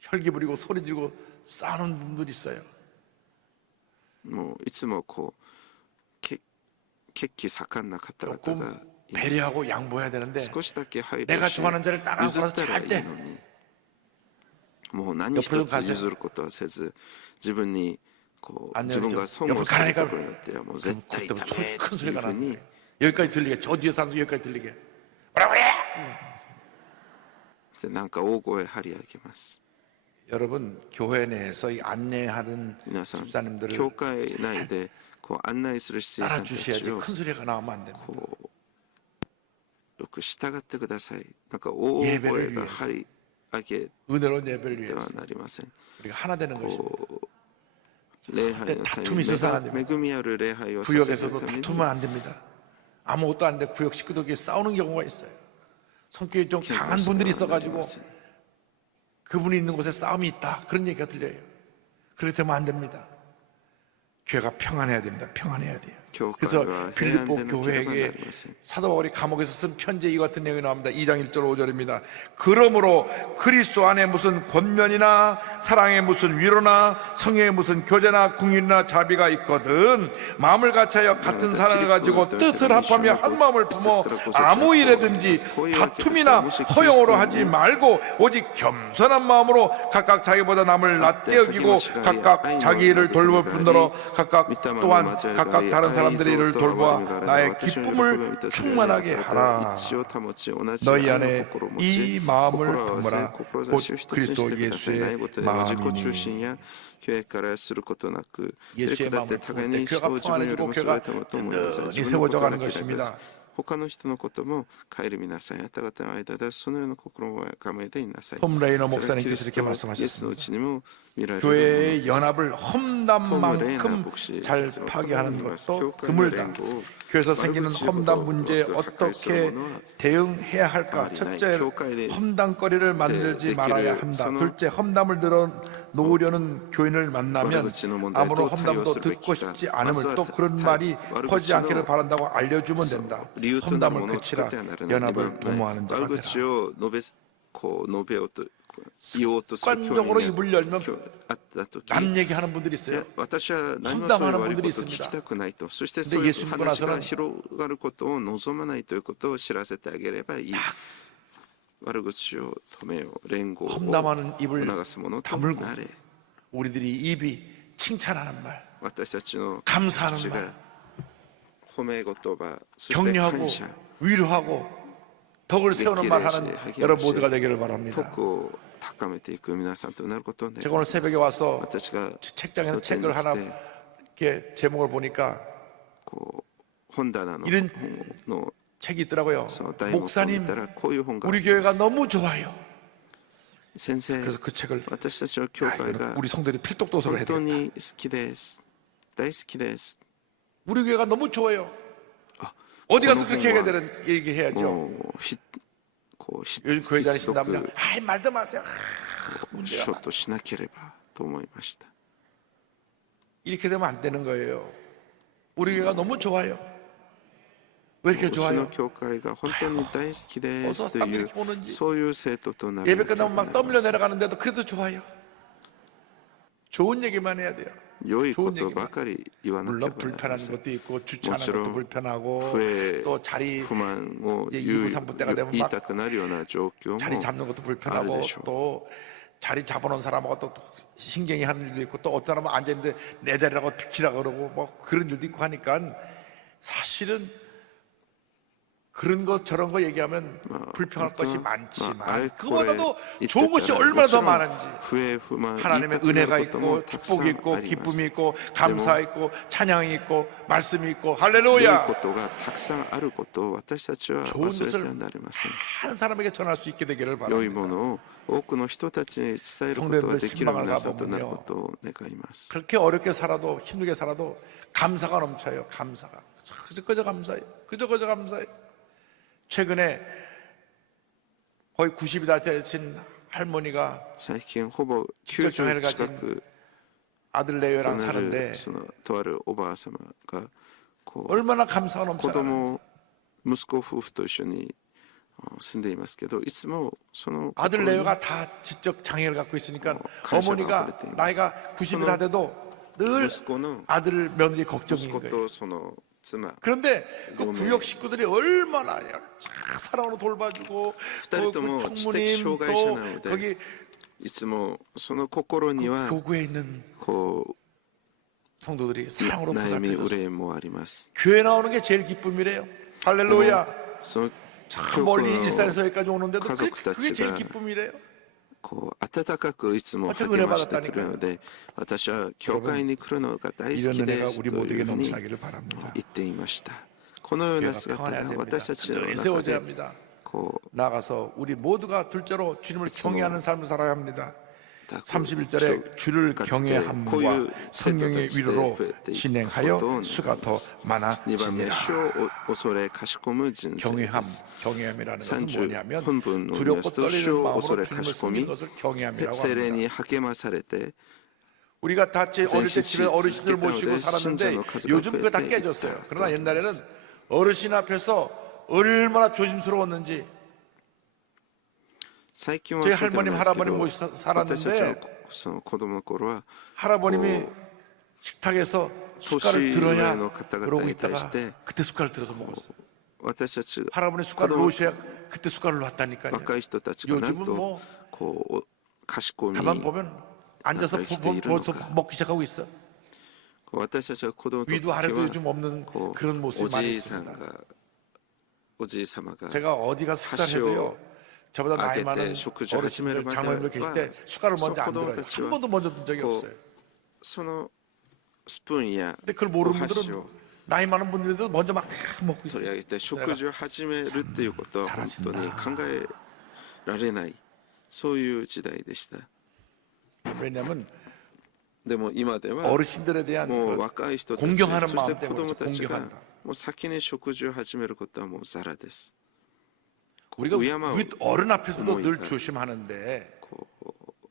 혈기 부리고 소리 지르고 싸우는 분들 있어요. もういつもこう血気盛んな方々 조금 がいます。 배려하고 양보해야 되는데 少しだけ配慮 내가 し 좋아하는 자를 딱 안고 譲 가서 ったらい 잘 い 때 のに、もう何 옆으로 一つ 가세요. 譲ることはせず、自分にこう 안 自分 열리죠. が損 옆으로 をする 가니까 ところによってはもう絶 그럼 対 그때부터 ダメ 큰 とい 소리가 うふう 나는 に 거예요. 여기까지 들리게, 저 뒤에 사람도 여기까지 들리게. 뭐라 그래? でなんか大声張り上げます。 여러분 교회 내에서 이 안내하는 皆さん 집사님들을 教会内でこう案内する施設さんた 따라주셔야지 ちを 큰 소리가 나오면 안 됩니다. こうよく従ってください。なんか大声が張り上げ 은혜로운 예배를 ては 위해서 なりません。 우리가 하나 되는 것입니다. こう礼拝のため 다툼이 に 있어서는 안 됩니다. 恵みある礼拝をさせる 구역에서도 ために 다투면 안 됩니다. 아무것도 안 돼 구역 식구들끼리 싸우는 경우가 있어요. 성격이 좀 강한 분들이 있어가지고 그분이 있는 곳에 싸움이 있다 그런 얘기가 들려요. 그렇게 되면 안 됩니다. 교회가 평안해야 됩니다. 평안해야 돼요. 그래서 빌립보 교회에게 사도 바울이 감옥에서 쓴 편지에 이 같은 내용이 나옵니다. 2장 1절 5절입니다. 그러므로 그리스도 안에 무슨 권면이나 사랑에 무슨 위로나 성령에 무슨 교제나 궁율이나 자비가 있거든 마음을 같이하여 같은 사랑을 가지고 뜻을 합하며 한 마음을 품어 아무 일에든지 다툼이나 허용으로 하지 말고 오직 겸손한 마음으로 각각 자기보다 남을 낮게 여기고 각각 자기 일을 돌볼 뿐더러 각각 또한 각각 다른 사람들의 일을 돌보아 나의 기쁨을 충만하게 하라. 너희 안에 이 마음을 품어라. 곧 그리스도 예수의 마음이니. 教会からすることなく、 예수의 だって 마음을 互い 품을 に 때 人を 교회가 自分より 평안해지고 も優 교회가 れたものと思いなさい。 든든히 自分のことだ 세워져가는 けで 것입니다. 他の人のことも顧みなさい。あなた方の間でそのような心を構えていなさい。 톰 레이너 それはキ 목사님께서 リス 이렇게 トイエスのう 말씀하셨습니다. ちにも見られるもの 교회의 です 연합을 トム・レイナ 험담만큼 牧師 잘 説は 파괴하는 このように言います。 것도 教会の 드물다. 連合を 교회에서 생기는 험담 문제에 破壊する 어떻게 ものは 대응해야 할까? 첫째, 험담거리를 만들지 말아야 한다. 둘째, 험담을 놓으려는 교인을 만나면 아무런 험담도 듣고 싶지 않음을 또 그런 말이 퍼지지 않기를 바란다고 알려주면 된다. 理由となるも 험담을 のを作っ 그치라 てはならない 연합을 도모하는 자가 悪 되라. 口を述べようと言おうとする教 습관적으로 人 입을 열면 があった時 남 얘기하는 분들이 いや 있어요. 私は何もそういう悪いことを 험담하는 분들이 聞きたくないと、そして 근데 そういう 예수 믿고 話が 나서는 広がることを望まないということを知らせてあげればいい。悪口を止めよう、連合を 험담하는 입을 促すものと 다물고 なれ。 우리들이 입이 칭찬하는 말, 私たちの 감사하는 口 말, が褒め言葉、そして 격려하고 感謝、 위로하고 덕을 세우는 말 하는 여러분 모두가 되기를 바랍니다. 徳を高めていく皆さんとなることを願い 제가 ま 오늘 す。 새벽에 와서 私が 책장에서 その点に 책을 하나 来て 이렇게 제목을 보니까 こう本棚の 이런 本の 책이 있더라고요. その題目を見 목사님, たらこういう本があ 우리 りま 교회가 す。 너무 좋아요. 先生、 그래서 그 책을 私たちの教 야, 会 이거는 が 우리 성도들이 필독도서를 本 해야 当 되겠다. に好きです。大好きです。 우리 교회가 너무 좋아요. 아, 어디 가서 그런 그렇게 분과 얘기해야죠. もうこう 여기 교회 一 다니신다면 足 아이 말도 마세요. ショットしなければと思いました。 이렇게 되면 안 되는 거예요. 우리 교회가 너무 좋아요. 왜 이렇게 うちの 좋아요? 教会が本当に大好きですというそういう生徒となる 예배 끝나면 막 떠밀려 내려가는데도 그래도 좋아요. 좋은 얘기만 해야 돼요. 良いことばかり言わなけれ 물론 ばなりま 불편한 せん。 것도 있고 주차하는 모처럼 것도 불편하고 不平 또 자리 不満を 이제 言 2부 3부 때가 되면 い 막 たくなるような状況も 자리 잡는 것도 ある 불편하고 でしょう。 또 자리 잡아놓은 사람하고 또 신경이 하는 일도 있고 또 어떤 사람은 앉아있는데 내 자리라고 비키라고 그러고 뭐 그런 일도 있고 하니까 사실은 그런 거 저런 거 얘기하면 불평할 것이 많지만 그보다도 좋은 것이 얼마나 더 많은지 하나님의 은혜가 있고 축복이 있고 기쁨이 있고 감사 있고 찬양이 있고 말씀이 있고 良い 할렐루야 ことがたくさんあることを私たちは忘れてはなりません。 많은 사람에게 전할 수 있게 되기를 良い 바랍니다. ものを多くの人たちに伝えることができる皆さんとなることを願います。 그렇게 어렵게 살아도 힘들게 살아도 감사가 넘쳐요. 감사가 그저 감사해요. 그저 감사해요. 최근에 거의 90이 다 되신 할머니가 最近ほぼ 직접 90 장애를 近 가진 く 아들 내외랑 사는데 そのとあるおばあ様がこう 얼마나 감사가 子 넘쳐나는지. 供息子夫婦と一緒に住んでいますけど、いつもその 아들 心に 내외가 다 지적 장애를 갖고 있으니까 감사가 어머니가溢れています. 나이가 90이나 돼도 늘 息子の 아들 며느리 息 걱정인 子 거예요. とその妻 그런데 그 너무 구역 식구들이 얼마나 사랑으로 돌봐주고 二人とも知的障害者なの 거기 でいつもその心には 교구에 있는 こう 성도들이 사랑으로 悩み 보살펴줬어요. 憂いもあります。 교회 나오는 게 제일 기쁨이래요. 할렐루야. その 참 멀리 일산에서 여기까지 오는데도 가족 그게 제일 자체가 기쁨이래요. こう温かくいつも励ましてくるので、私は教会に来るのが大好 이런 き 은혜가 ですと 우리 いうふ 모두에게 うに 넘쳐나기를 바랍니다. 言っていました。このような 교회가 姿 평안해야 が 됩니다. 私たちの 늘 中 세워져야 で 합니다. こう 나가서 우리 모두가 둘째로 주님을 경외하는 삶을 살아야 합니다. だ 31절에 주를 경외함과 성령의 위로로 진행하여 수가 더 2番目 많아지니라. 主を恐れかしこむ人生で 경외함, す。 경외함이라는 것은 30 뭐냐면本文の 두렵고 と主 떨리는 を恐 마음으로 れか 주님을 しこ 섬기는 み 것을 경외함이라고 聖霊 합니다. に励まされて 우리가 다 어릴 때 집에 전신 어르신들 시스템 모시고 때문에 살았는데 신자の数が 요즘 그거 다 増えて 깨졌어요. いった 그러나 と 옛날에는 어르신 앞에서 얼마나 조심스러웠는지 最近は 저희 そうでは 할머님 ないですけ 할아버님 ど 모시고 私たちの 살았는데 その子供の頃は 할아버님이 식탁에서 숟갈을 年 들어야 上の方々 그러고 に対 있다가 して 그때 숟갈을 들어서 먹었어요. 私たち 할아버님 숟갈을 그동안 놓으셔야 그때 숟갈을 놨다니까요. 若い人たちがなん 요즘은 と 뭐 こう賢み 가만 보면 앉아서 나를 기대이루는 벌써 건가? 먹기 시작하고 있어. 私たちは子供の時 위도 아래도 は 요즘 없는 こ 그런 う 모습이 お 많이 じいさん 있습니다. がおじい様が 제가 어디 가서 식사를 해도요. 저보다 나이 많은 아게 때 식구주 어르신들, 하시면 장모님들 계실 때 와, 숟갈을 먼저 안 소고동 들어요. 자체와 한 번도 먼저 든 적이 그 없어요. そのスプーンや 근데 그걸 お 모르는 箸 분들은 を 나이 많은 분들도 먼저 막 먹고 取り 있어요. 上げて食事を始めるっていうことは本当に考えられないそういう時代でした。 왜냐하면 でも今では 어르신들에 대한 もう 그 若い人たち 공경하는 そし 마음 て子 때문에 供たちが 공경한다. もう先に食事を始めることはもうザラです。 우리가 우야마 윗 어른 앞에서도 늘 어머니가 조심하는데 こ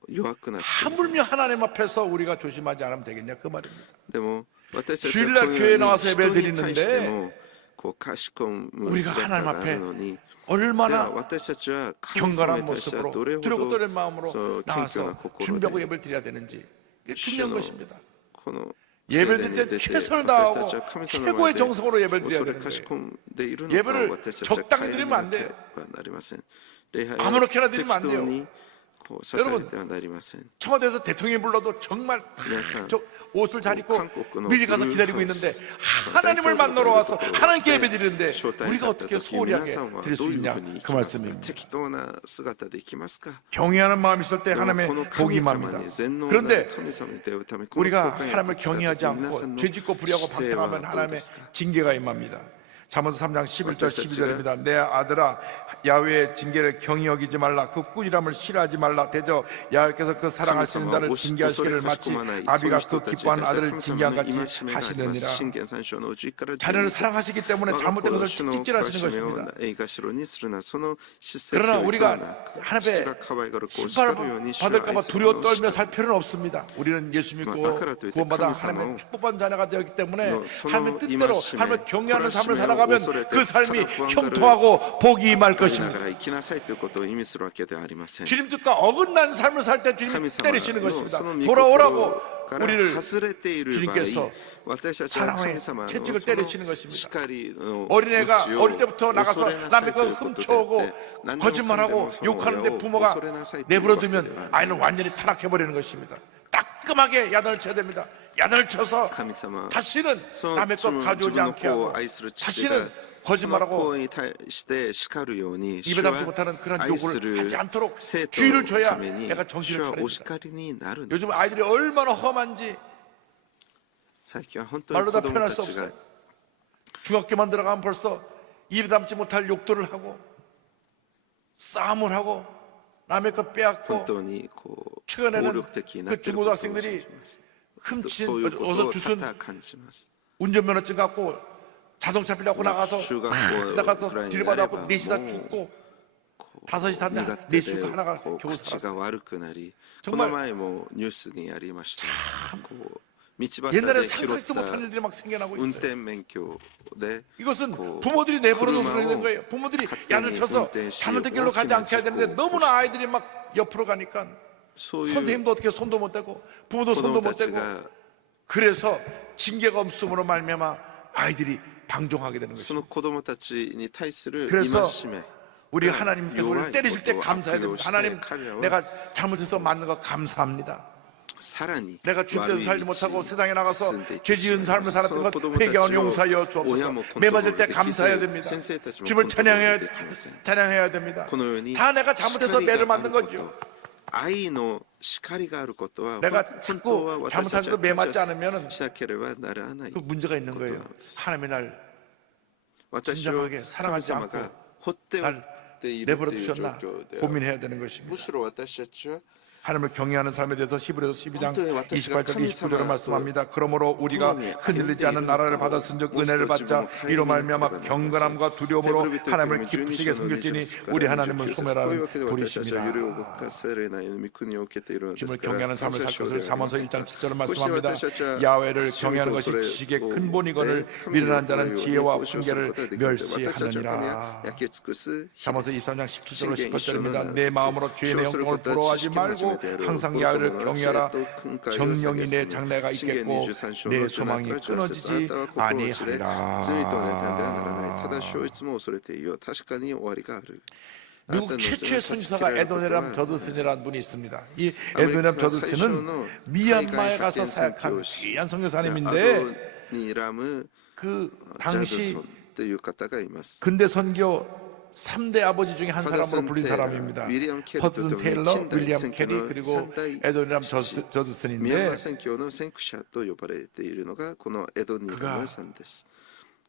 う弱くなって 하물며 하나님 앞에서 우리가 조심하지 않으면 되겠냐 그 말입니다. でも私たち 주일날 はこの 교회에 よう 나와서 に人 예배 に対して 드리는데 もこう賢む 우리가 姿 하나님 があ 앞에 るのにでは 얼마나 私たちは神様 경건한 に対しては 모습으로 どれほ 두렵고 ど 떨리는 마음으로 そう謙虚な 나와서 心 준비하고 で 예배를 드려야 되는지 이게 主 중요한 の 것입니다. この 예배를 聖殿に 드릴 出 때 て 최선을 私た 다하고 ちは神様の 최고의 前で 정성으로 예배를 드려야 恐れ 되는 かし 거예요. 込んでいるのか 예배를 私たちは 적당히 顧み 드리면 な 안 けれ 돼요. ばなりません。礼拝 아무렇게나 を 드리면 안 適 돼요. 当にこう捧げてはなりません。 청와대에서 대통령이 불러도 정말皆さん 저 옷을 잘 입고 한국의 미리 가서 기다리고 있는데 하나님을 만나러 와서 하나님께 예배 드리는데 우리가 어떻게 소홀하게 드릴 수 있냐 그 말씀입니다. 適当な姿で行きますか。 경외하는 마음이 있을 때 でも 하나님의 この 복이 神様 임합니다. に全能な 그런데 神様に出会うためこの 우리가 教会に 하나님을 来た時 경외하지 皆さん 않고 の 죄짓고 불의하고 姿勢 방탕하면 はどう 하나님의 ですか。 징계가 임합니다. 잠언서 3장 11절 私たち 12절입니다. 내 아들아 야훼의 징계를 경히 여기지 말라. 그 꾸지람을 싫어하지 말라. 대저 야훼께서 그 사랑하시는 자를 징계하시기를 마치 아비가 그 기뻐하는 아들을 징계한 같이 하시느니라. 자녀를 사랑하시기 때문에 잘못된 것을 찍찍질하시는 것입니다. 그러나 우리가 하나님의 심판을 받을까 봐 두려워 떨며 살 필요는 없습니다. 우리는 예수 믿고 구원받아 하나님의 축복받은 자녀가 되었기 때문에 하나님의 뜻대로 하나님을 경외하는 삶을 살아가면 그 삶이 형통하고 복이 임할 것입니다. 주님 뜻과 어긋난 삶을 살 때 주님이 때리시는 것입니다. 돌아오라고 우리를 주님께서 사랑의 채찍을 때리시는 것입니다. 어린애가 어릴 때부터 나가서 남의 거 훔쳐오고 거짓말하고 욕하는데 부모가 내버려두면 아이는 완전히 타락해버리는 것입니다. 따끔하게 야단을 쳐야 됩니다. 야단을 쳐서 다시는 남의 것 가져오지 않게 하고 다시는 거짓말하고 입에 담지 못하는 그런 욕을 하지 않도록 주의를 줘야 내가 정신을 차립니다. 요즘 아이들이 얼마나 험한지 말로 다 표현할 수 없어요. 중학교만 들어가면 벌써 입에 담지 못할 욕들을 하고 싸움을 하고 남의 것 빼앗고 최근에는 그 중고등학생들이 훔친 어서 주순 운전면허증 갖고 자동차 빌려고 나가서 뒤를 받아갖고 넷이 다 죽고 5이 샀는데 4슈가 하나가 겨우 口が 살았어요. 悪くなり、こ 정말 の前もニュースにありました。こう道端 옛날에 で拾っ 상상도 못한 た 일들이 막 생겨나고 運 있어요. 転免許で 이것은 그 부모들이 내버려둬서 구름하고 그러는 거예요. 부모들이 갔더니 야를 쳐서 운転시 잘못된 길로 가지 않게 해야 되는데 오키나 너무나 짓고 아이들이 막 옆으로 가니까 そういう 선생님도 어떻게 손도 못 대고 부모도 子 손도 供た 못 ち 대고 が 그래서 징계가 없음으로 말미암아 아이들이 방종하게 되는 そ 것입니다. の子供たちに対する 그래서 戒め 우리 하나님께서 우리를 때리실 때 요한 감사해야 것도 됩니다. 하나님, 악기로 내가 잘못해서 맞는 거 감사합니다. さらに 내가 주님께서 살지 못하고 세상에 나가서 進んでいって 죄 지은 삶을 살았던 것 회개와 용서하여 주옵소서. 매 맞을 때 감사해야 됩니다. 주님을 찬양해야 됩니다. 다 내가 잘못해서 매를 맞는 거죠. 愛の叱りがあることは 내가 本当は 자꾸 私たちは 잘못하는 거 매 感 맞지 謝 않으면 しなければならない 그 문제가 있는 ことな 거예요. のです。 하나님의 날 私を 진정하게 神 사랑하지 様 않고 が放っておっ 날 ていると 내버려 いう状 두셨나 況では 고민해야 되는 것입니다. むしろ私たちは 하나님을 경외하는 삶에 대해서 히브리서 12장 28절 29절을 하나님 말씀합니다. 그러므로 우리가 하나님 흔들리지 않는 나라를 받았은즉 은혜를 받자 이로 말미암아 경건함과 두려움으로 하나님을 기쁘시게 섬길지니 우리 하나님은 소멸하는 분이십니다. 주님을 경외하는 삶을 살 것을 사모서 1장 7절을 말씀합니다. 야훼를 경외하는 것이 지식의 근본이거늘 미련한 자는 지혜와 훈계를 멸시하느니라. 사모서 23장 17절로 18절입니다. 내 마음으로 죄의 영광을 부러워하지 말고 항상 야훼를 경외하라. 정령이 내 장래가 있겠고 내 소망이 끊어지지 아니하리라. 미국 최초의 선지자가 에도네람 저드슨이라는 분이 있습니다. 이 에도네람 저드슨은 미얀마에 가서 사역한 귀한 선교사님인데 그 당시 근대 선교 3대 아버지 중에 한 사람으로 불린 사람입니다. 허드슨 테일러, 윌리엄 캐리 그리고 에도니람 저드슨인데 ミャンマー宣教の先駆者と呼ばれているのがこのエドニラムさんです。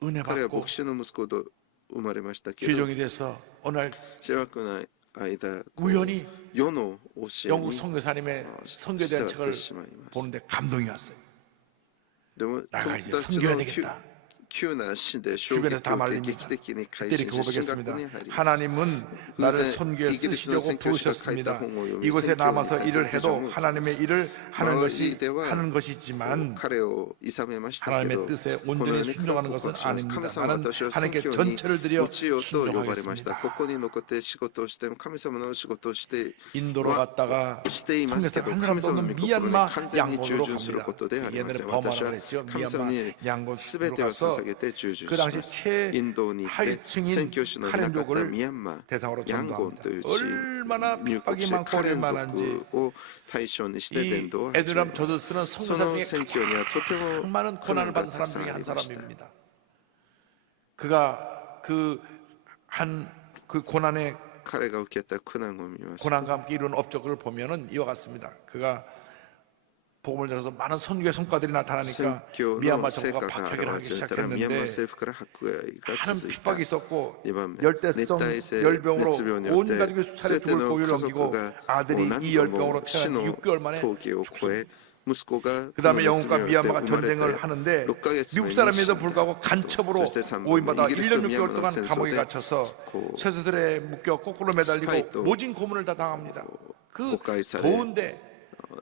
은혜 彼は 받고 牧師の息子と生まれましたけど、 죄종이 돼서 어느 날 中学の間、 우연히 世の教え 영국 に 선교사님의 선교에 대한 책을 보는데 감동이 왔어요. でも 나가 이제 たち 선교해야 の 되겠다. 急な死で衝撃 주변에서 を 다 受け 말립니다. 劇的に改 그때 心 이렇게 し進学 고백했습니다. に入ります。 하나님은 나를 선교에 쓰시려고 부르셨습니다. 이곳에 남아서 일을 해도 하나님의 일을 하는 것이지만 彼を諌めましたけ 하나님의 ど 뜻에 온전히 순종하는 것은 아닙니다. 神様は 나는 私を宣 하나님께 教に 전체를 드려 用いようと呼ばれました。 순종하겠습니다. ここに残って仕事をしても神様の仕事をして 인도로 갔다가 していますけど 선교사 神 한 様の 사람도 御 없는 心に 미얀마 完全に従 양곤으로 順する 갑니다. ことであります 옛날에 私は 버마라고 했죠. 神様に 미얀마 양곤으로 全てを 가서 捧げて従順 그 し 당시 ます。 최 インドに行って 하위층인 宣教師のいなかった 카렌족을 ミャンマー 대상으로 ヤンゴン 전도합니다. という地 얼마나 入国 핍박이 して 많고 カレン 얼마나인지 族を対象にして伝 이 道を始め 에드람 ます。 저드스는 そ 선교사 の 중에 宣教にはとても 가장 많은 苦難 고난을 が 받은 たく 사람 さん 중에 あり 한 ました。 사람입니다. 그가 그 고난의 彼が受けた苦難を見ますと 고난과 함께 이룬 업적을 보면은 이와 같습니다. 그가 복음을 전해서 많은 선교의 성과들이 나타나니까 宣教 미얀마 の成果 정부가 が 박해를 現 하기 れたらミャンマー 시작했는데 政府から迫害が 많은 続いた。 핍박이 있었고 2番目 열대성 熱帯性 열병으로 熱病によっ 온 て 가족이 수차례 全て 죽을 の 고비를 家 넘기고 族が 아들이 何 이 度 열병으로 も死 태어난 の 6개월 만에 峠を越え息子が 그 다음에 この熱 영국과 病によって 미얀마가 生まれて 전쟁을 하는데 6ヶ月 미국 目に 사람에도 死んだ 불구하고 간첩으로 そして3番 오인받아 目イギリスと 1년 ミャン 6개월 マーの 동안 戦争 감옥에 で 갇혀서 こう 쇠사슬에 묶여 거꾸로 매달리고 스파이도 모진 고문을 다 당합니다. 그 誤解され 더운데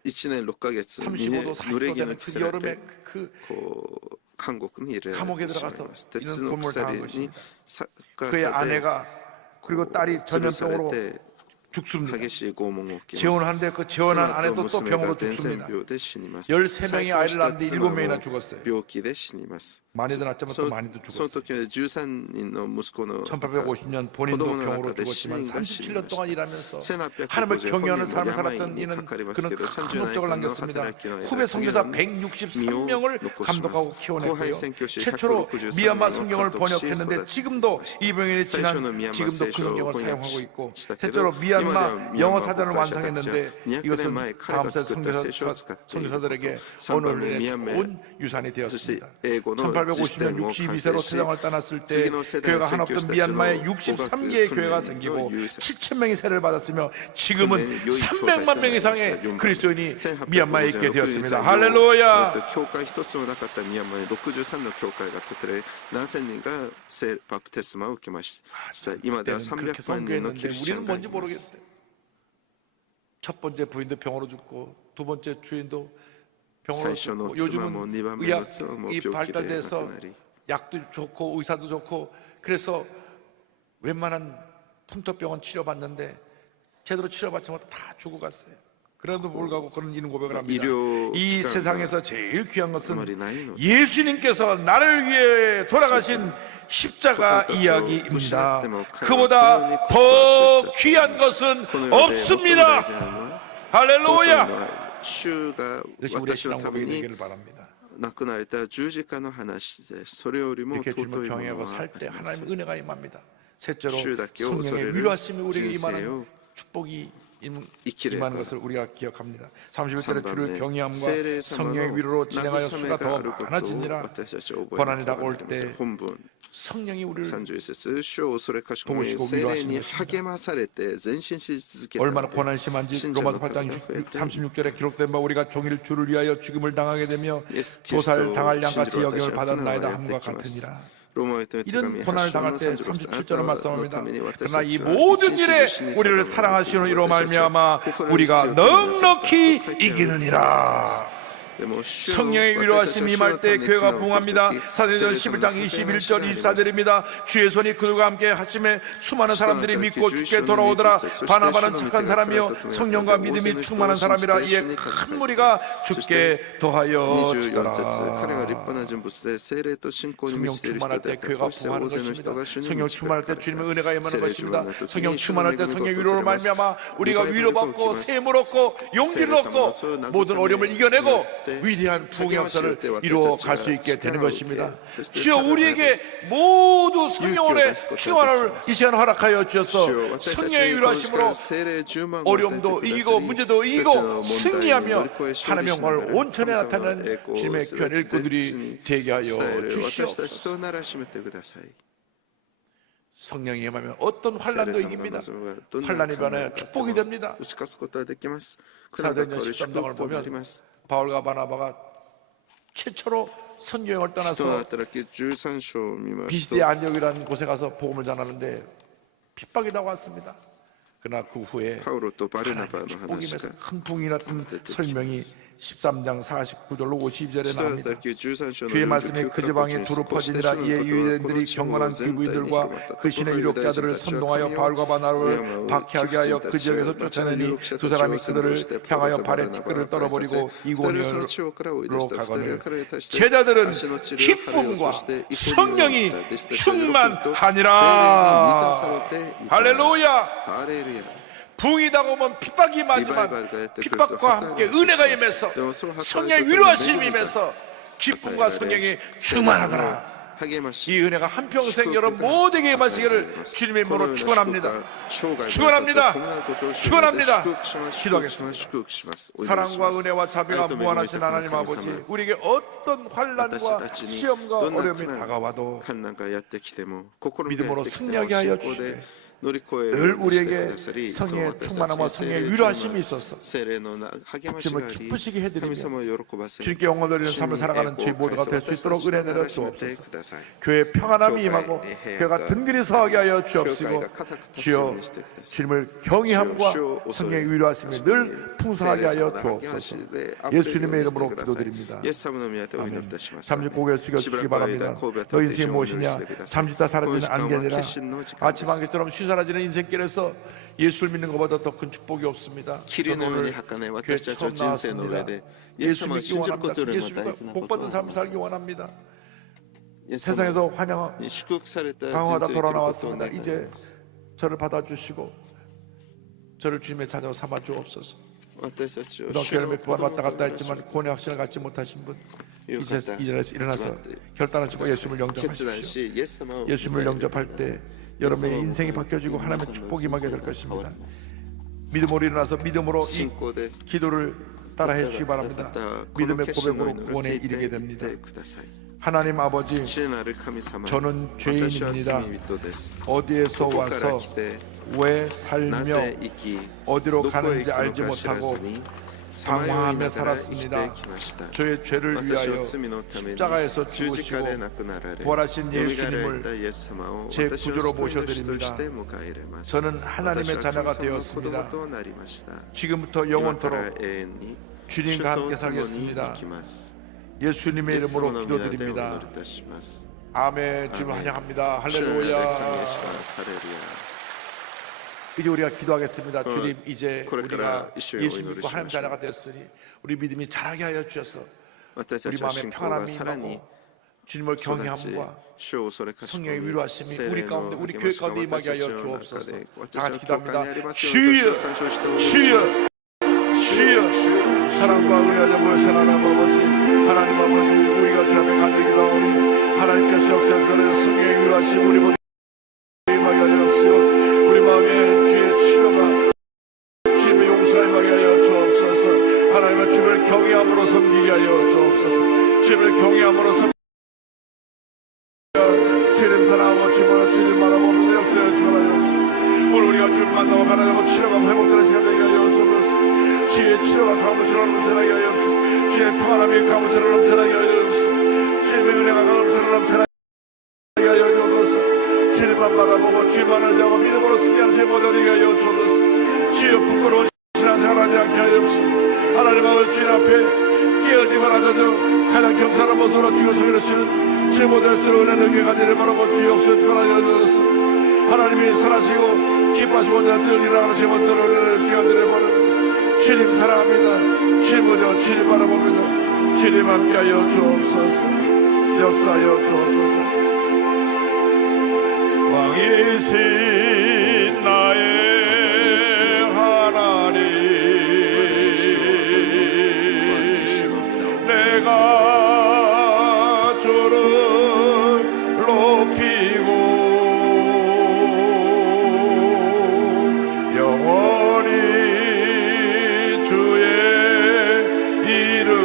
1年6ヶ月に 35도 濡れ 40도 衣の 되는 着 그 せられ 여름에 て 그 こう監獄に入れられ 감옥에 てしまい 들어가서 ます。鉄 이런 の 고문을 鎖 당한 に 것입니다. 咲か 그의 せて 아내가 그리고 딸이 吊るされ 전염병으로 て 죽습니다. 激しい拷問を受けます。 재혼하는데 그 재혼한 妻と 아내도 또 娘 병으로 が伝染 죽습니다. 病で死にます。 13명의 아이를 낳았는데 妻も 7명이나 죽었어요. 病気で死にます。 많이도 낳았지만 そ 또 の 많이도 その 죽었어요. 時は13人の息子の 1850년 본인도 병으로 죽었지만 37년 동안 일하면서 하나님을 경외하는 삶을 살았던 이는 그는 큰 업적을 남겼습니다. 후배 선교사 163명을 감독하고 키워냈고요. 최초로 미얀마 성경을 번역했는데 지금도 200년이 지난 지금도 그 성경을 사용하고 있고, 실제로 미얀마 미얀마 영어 사전을 완성했는데 이것은 다음 세 선교사들에게 오늘 좋은 유산이 되었습니다. 1850년 62세로 세상을 떠났을 때 교회가 하나 없던 미얀마에 63개의 교회가 생기고 7,000명이 세례를 받았으며 지금은 300만 명 이상의 그리스도인이 미얀마에 있게 되었습니다. 할렐루야. 教会一つもなかったミャンマーに63の教会が建てられ、何千人がバプテスマを受けました。今では300万人のキリスチャンがいます。 첫 번째 부인도 병으로 죽고 두 번째 주인도 병으로 最初の 죽고 妻も 요즘은 2番目の妻も 의학이 病気で亡く 발달돼서 なり、 약도 좋고 의사도 좋고 그래서 웬만한 풍토병은 치료받는데 제대로 치료받지 못해 다 죽어갔어요. 그래도 불구하고 그런 이런 고백을 합니다. 이 세상에서 제일 귀한 것은 예수님께서 나를 위해 돌아가신 십자가 이야기입니다. 그보다 더 귀한 것은 없습니다. 할렐루야. 主が 이것이 우리의 私の 신앙 ため 고백이 に 되기를 바랍니다. 亡くなられた十字架の話です。それよりも 이렇게 尊い 주님을 もの 경외하고 は 살 あ 때 りません。 하나님의 은혜가 임합니다. 셋째로 주를 성령의 소리를 위로하심이 우리에게 지으세요. 임하는 축복이 이키레 임하는 것을 우리가 기억합니다. 31절에 삼 주를 번에 경외함과 세례 성령의 사마노 위로로 진행하여 나그사메가 수가 더 아르 것도 많아지니라. 私たちは覚え 고난이 なければ 다가올 なりません。 때 本文 성령이 우리를 31節、主を恐れかしこめ 도우시고 聖霊に 위로하시는 励まされて前進し続けた 얼마나 ので 고난이 심한지 信者 로마서 の数 8장 が増えて 36절에 기록된 바 우리가 종일 주를 위하여 죽음을 당하게 되며 예수 도살 그리스도 당할 양같이 신지로 여김을 다시 받은 나이다 하나님과 함과 약속하시마스. 같으니라. 로마의 이런 고난을 당할 때 37절은 말씀합니다. 그러나 이 私たちは 모든 일에 우리를 사랑하시는 이로 말미암아 우리가 넉넉히 이기느니라. 성령의 위로하심이 임할 때 교회가 부흥합니다. 사도행전 11장 21절 24절입니다. 주의 손이 그들과 함께 하심에 수많은 사람들이 믿고 주께 돌아오더라. 바나바는 착한 사람이요 성령과 믿음이 충만한 사람이라. 이에 큰 무리가 주께 더하여 24節、彼は立 주더라. 派な人物で聖霊と信仰に 성령 満ちている人 충만할 で 때 あった。 교회가 こうして大 부흥하는 勢の人 것입니다. が主に 성령 導か 충만할 れ 때 た。 주님의 은혜가 임하는 聖霊 것입니다. 充満の時 성령 に主の 충만할 恵 때 みが 성령의 訪 위로를 れます。 말미암아 우리가 リバイバルが 위로받고 起きます。 셈을 얻고 용기를 얻고 모든 어려움을 이겨내고 위대한 부흥의 역사를 이루어갈 수 있게 되는 것입니다. 주여 우리에게 모두 성령의 충만을 이 시간 허락하여 주셔서 성령의 위로하심으로 어려움도 이기고 문제도 이기고 승리하며 하나님의 영광을 온천에 나타내는 주님의 귀한 일꾼들이 되게 하여 주시옵소서. 성령이 임하면 어떤 환난도 이깁니다. 환난이 변하여 축복이 됩니다. 사도행전 13장을 보면 바울과 바나바가 최초로 선교행을 떠나서 비시대 안디옥이라는 곳에 가서 복음을 전하는데 핍박이 나왔습니다. 그러나 그 후에 하나님의 축복이면서 큰 부흥이 났던 설명이 13장 49절로 52절에 나옵니다. 주의 말씀이 그 지방에 두루 퍼지니라. 이에 유대인들이 경건한 기부인들과 그 신의 유력자들을 선동하여 바울과 바나바를 박해하게 하여 그 지역에서 쫓아내니 두 사람이 그들을 향하여 발에 티끌을 떨어버리고 이고니온으로 가거늘 제자들은 기쁨과 성령이 충만하니라. 할렐루야. 부흥이 다가오면 핍박이 임하지만 핍박과 함께 은혜가 임해서 성령의 위로하심이 임해서 기쁨과 성령이 충만하더라. 이 은혜가 한평생 여러분 모두에게 임하시기를 주님의 이름으로 축원합니다. 축원합니다. 축원합니다. 기도하겠습니다. 사랑과 은혜와 자비가 무한하신 하나님 아버지, 우리에게 어떤 환난과 시험과 어려움이 다가와도 믿음으로 승리하게 하여 주시되 늘 우리에게 성령의 충만함과 성령의 위로하심이 있어서 주님을 기쁘시게 해드리며 주님께 영광 돌리는 삶을 살아가는 저희 모두가 될 수 있도록 은혜 내려 주옵소서. 교회의 평안함이 임하고 교회가 든든히 서하게 하여 주옵시고 주여 주님을 경외함과 성령의 위로하심이 늘 풍성하게 하여 주옵소서. 예수님의 이름으로 기도드립니다. 아멘. 잠시 고개를 숙여주시기 바랍니다. 너 인생이 무엇이냐? 잠시다 사라지는 안개니라. 아침 안개처럼 사라지는 인생길에서 예수를 믿는 것보다 더 큰 축복이 없습니다. 저는 오늘 교회 처음 나왔습니다. 예수 믿기 원합니다. 예수가 복받은 삶을 살기 원합니다. 세상에서 방황하다 돌아 나왔습니다. 이제 저를 받아주시고 저를 주님의 자녀로 삼아 주옵소서. 그동안 교회를 몇 번 왔다 갔다 했지만 구원의 확신을 갖지 못하신 분 이제 이 자리에서 일어나서 결단하시고 예수님을 영접하십시오. 예수님을 영접할 때 여러분의 인생이 바뀌어지고 하나님의 축복이 임하게 될 것입니다. 믿음으로 일어나서 믿음으로 이 信仰で 기도를 따라해 주시기 ま 바랍니다. たこの 믿음의 決心の 고백으로 祈りを 구원에 ついて 이르게 い 됩니다. ってください。 하나님 아버지, 父なる神様、 저는 私は 죄인입니다. 罪人です。 어디에서 ここから 와서 来て、 왜 な 살며 ぜ生き、 어디로 どこへ行 가는지 くの 알지 か知らず 못하고 に、さまよい 방황하며 ながら生きて 살았습니다. きました。 저의 죄를 私 위하여 の罪のために 십자가에서 十字架 죽으시고 で亡くなられ、 부활하신 よみがえられ 예수님을 たイエス様を 제 私の 구주로 救い主として 모셔드립니다. 迎え入れます。 저는 하나님의 私は 자녀가 神様の子供 되었습니다. となりました。 지금부터 今から 영원토록 永遠に主 주님과 と 함께 共に生 살겠습니다. きます。 예수님의 イエス様 이름으로 の皆でお祈り 기도드립니다. いたします。 아멘. 주님 아멘. 환영합니다. 主の名で歓 할렐루야. 迎します。ハレルヤ。 이제 우리가 기도하겠습니다. 주님, 이제 그래, 우리가 그래, 이슈에 예수 오늘 믿고 하나님 이슈에 자녀가 되었으니 우리 믿음이 자라게 하여 주셔서 私た 우리 ちの 마음에 信仰が 평안함이 さらに 임하고 주님을 育ち、 경외함과 主を恐れかしこみ、 성령의 위로하심이 聖 우리 霊の 가운데 우리 励 교회 ましが 가운데 私 임하게 たち 하여 の中 주옵소서. で、 다 私 같이 たちの教会 기도합니다. にありますように、 주여, 私を参照してお祈りし 주여, ます。 주여, 사랑과 의하여 모여서 하나님 아버지, 하나님 아버지, 우리가 주 앞에 간절히 기도하오니 하나님께서 역사하시는 성령의 위로하심 우리 모두 임하게 하여 주옵시고 우리 마음에 주의 치료가 주님의 용서에 임하게 하여 주옵소서. 하나님의 주를 경외함으로 섬기게 하여 주옵소서. 주를 경외함으로 섬기게 주님 사랑하고 기뻐하는 주님 바라보는 역사에 주하옵소서. 오늘 우리가 주를 만나고 하나님과 치료가 회복되는 시간 되게 하여 주옵소서. 주의 치료가 가무스러운 넘쳐나게 하여 주옵소서. 주의 평안함이 가무스러운 넘쳐나게 하여 주옵소서. 주님의 은혜가 가무스러운 넘쳐나게 하여 주옵소서. 주님만 바라보고 주님만을 향하고 믿음으로 승리하는 제 모든 이가 하여 주옵소서. 주여 부끄러운 신앙생활 하지 않게 하여 주옵소서. 하나님 아버지 주님 앞에 깨어지만 하셔서 가장 겸손한 모습으로 주여 소개하시는 제 모든 은혜는 교회가 바라고 주여 역사에 축원하여 주옵소서. 하나님이 살아시고 기뻐하시고 자들 일어나는 제멋대로 은혜를 시간들을 보는 주님 사랑합니다. 주님 오죠. 주님 바라봅니다. 주님 함께하여 주옵소서. 역사하여 주옵소서. 왕이신 나의 하나님, 내가 주를 높이고 영원히 주의 이름을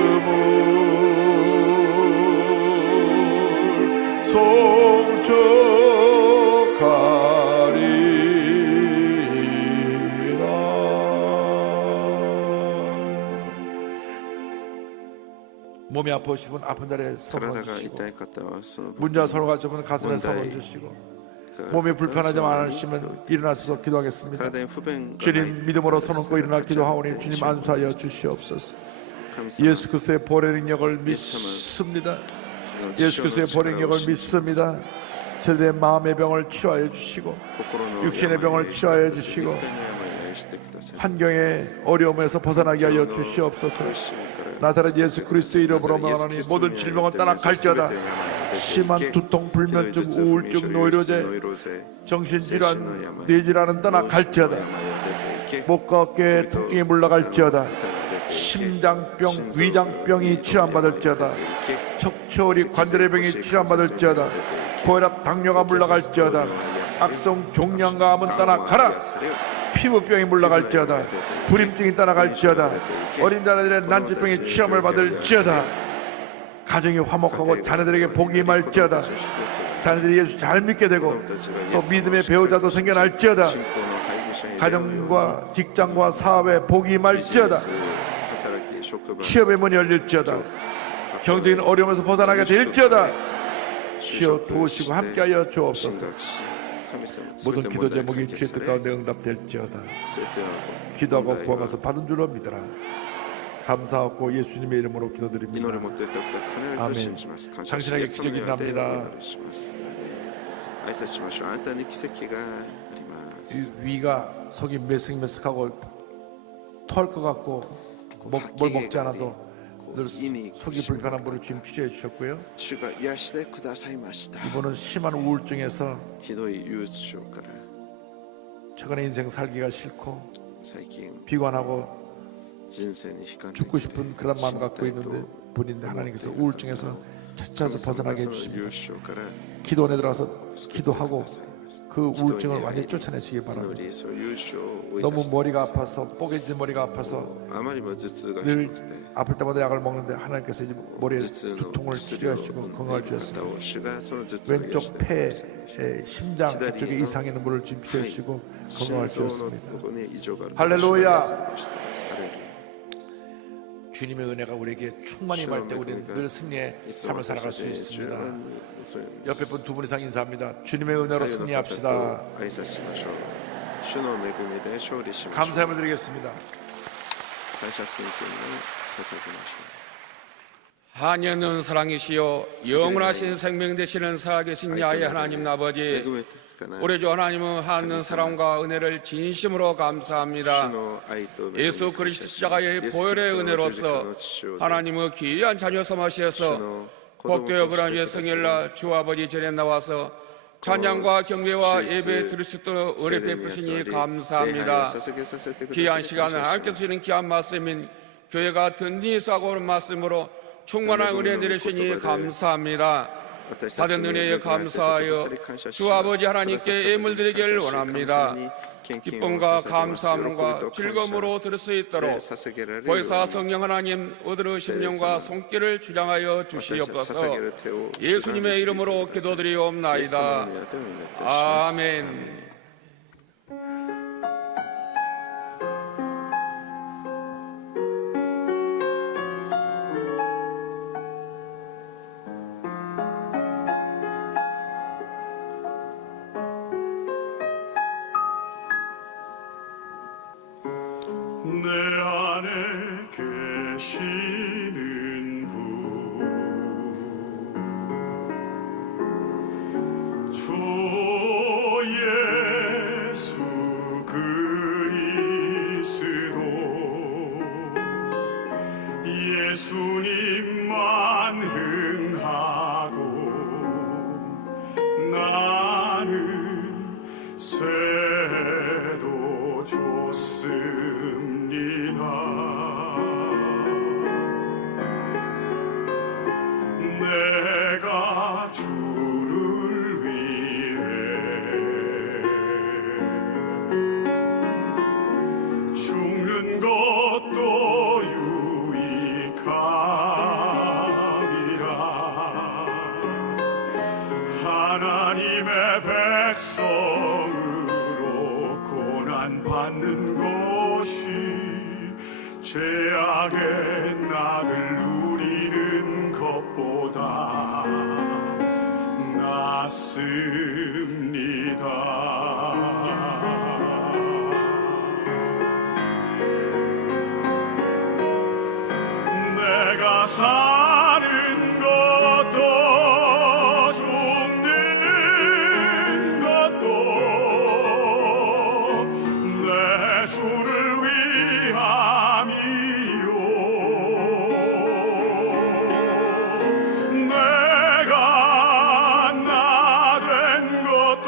몸이 아프신 분 아픈 자리에 손 体が 얹으시고 痛い方はその 문제와 서로 가진 분 가슴에 손 얹으시고 몸이 불편하지만 않으시면 일어나서 기도하겠습니다. 体に不便がない 주님 믿음으로 손 얹고 일어나 기도하오니 주님 안수하여 주시옵소서. 예수 그리스도의 보혈의 능력을 믿습니다. 예수 그리스도의 보혈의 능력을 믿습니다. 저들의 마음의 병을 치료하여 주시고 육신의 병을 치료하여 주시고 환경의 어려움에서 벗어나게 하여 주시옵소서. 나타난 예수 그리스도의 이름으로 말하니 모든 질병은 떠나갈지어다. 심한 두통, 불면증, 우울증, 노이로제, 정신질환, 뇌질환은 떠나갈지어다. 목과 어깨에 통증이 물러갈지어다. 심장병, 위장병이 치료받을지어다. 척추리 관절의 병이 치료받을지어다. 고혈압, 당뇨가 물러갈지어다. 악성 종양과 암은 떠나가라. 피부병이 물러갈지어다. 불임증이 떠나갈지어다. 어린 자녀들의 난치병이 치료를 받을지어다. 가정이 화목하고 자녀들에게 복이 임할지어다. 자녀들이 예수 잘 믿게 되고 또 믿음의 배우자도 생겨날지어다. 가정과 직장과 사업에 복이 임할지어다. 취업의 문이 열릴지어다. 경제인 어려움에서 벗어나게 될지어다. 주여 도우시고 함께하여 주옵소서. 모든 기도 제목이 주의 뜻 가운데 응답될지어다. 기도하고 구하면서 받은 줄로 믿어라. 감사하고 예수님의 이름으로 기도드립니다. 아멘. 당신에게 기적이 일어납니다. 이 위가 속이 메스메스하고 토할 것 같고 뭘 먹지 않아도 늘 속이 불편한 분을 지금 치료해 주셨고요. 이분은 심한 우울증에서 최근에 인생 살기가 싫고 비관하고 죽고 싶은 그런 마음 갖고 있는데 분인데 하나님께서 우울증에서 찾아서 벗어나게 해주십니다. 기도원에 들어가서 기도하고 그 우울증을 완전히 쫓아내시기 바랍니다. 너무 머리가 아파서 뽀개진 머리가 아파서 늘 아플 때마다 약을 먹는데 하나님께서 이제 머리에 두통을 치료하시고 건강을 주셨습니다. 왼쪽 폐, 심장 쪽에 이상 있는 물을 좀 주시고 건강을 주셨습니다. 할렐루야. 주님의 은혜가 우리에게 충만히 임할 때 우리는 늘 승리의 삶을 살아갈 수 있습니다. 옆에 분 두 분 이상 인사합니다. 주님의 은혜로 승리합시다. 감사함을 드리겠습니다. 한연은 사랑이시여 영원하신 생명 되시는 살아계신 야의 하나님 아버지, 우리 주 하나님은 하는 사랑과 은혜를 진심으로 감사합니다. 예수 그리스도 십자가의 보혈의 은혜로서 하나님의 귀한 자녀 삼으셔서 복되어 그라주의 성일날 주 아버지 전에 나와서 찬양과 경배와 예배 드릴 수 있도록 은혜 베푸시니 감사합니다. 귀한 시간을 함께 쓰시는 귀한 말씀인 교회가 든든히 싸고오는 말씀으로 충만한 은혜 내리시니 감사합니다. 받은 은혜에 감사하여 주 아버지 하나님께 예물 드리기를 원합니다. 기쁨과 감사함과 즐거움으로 들을 수 있도록 보혜사 성령 하나님 어드러 심령과 손길을 주장하여 주시옵소서. 예수님의 이름으로 기도드리옵나이다. 아멘. 내 안에 계시는 분 주 예수 그리스도 예수님만 흥하고 나는 새도 좋습니다. 내가 주를 위해 죽는 것도 유익함이라. 하나님의 백성으로 고난 받는 것이 죄악의 낙을 누리는 것보다 낫습니다. 내가 사는 것도 죽는 것도 내 주를 위함이요. 내가 나 된 것도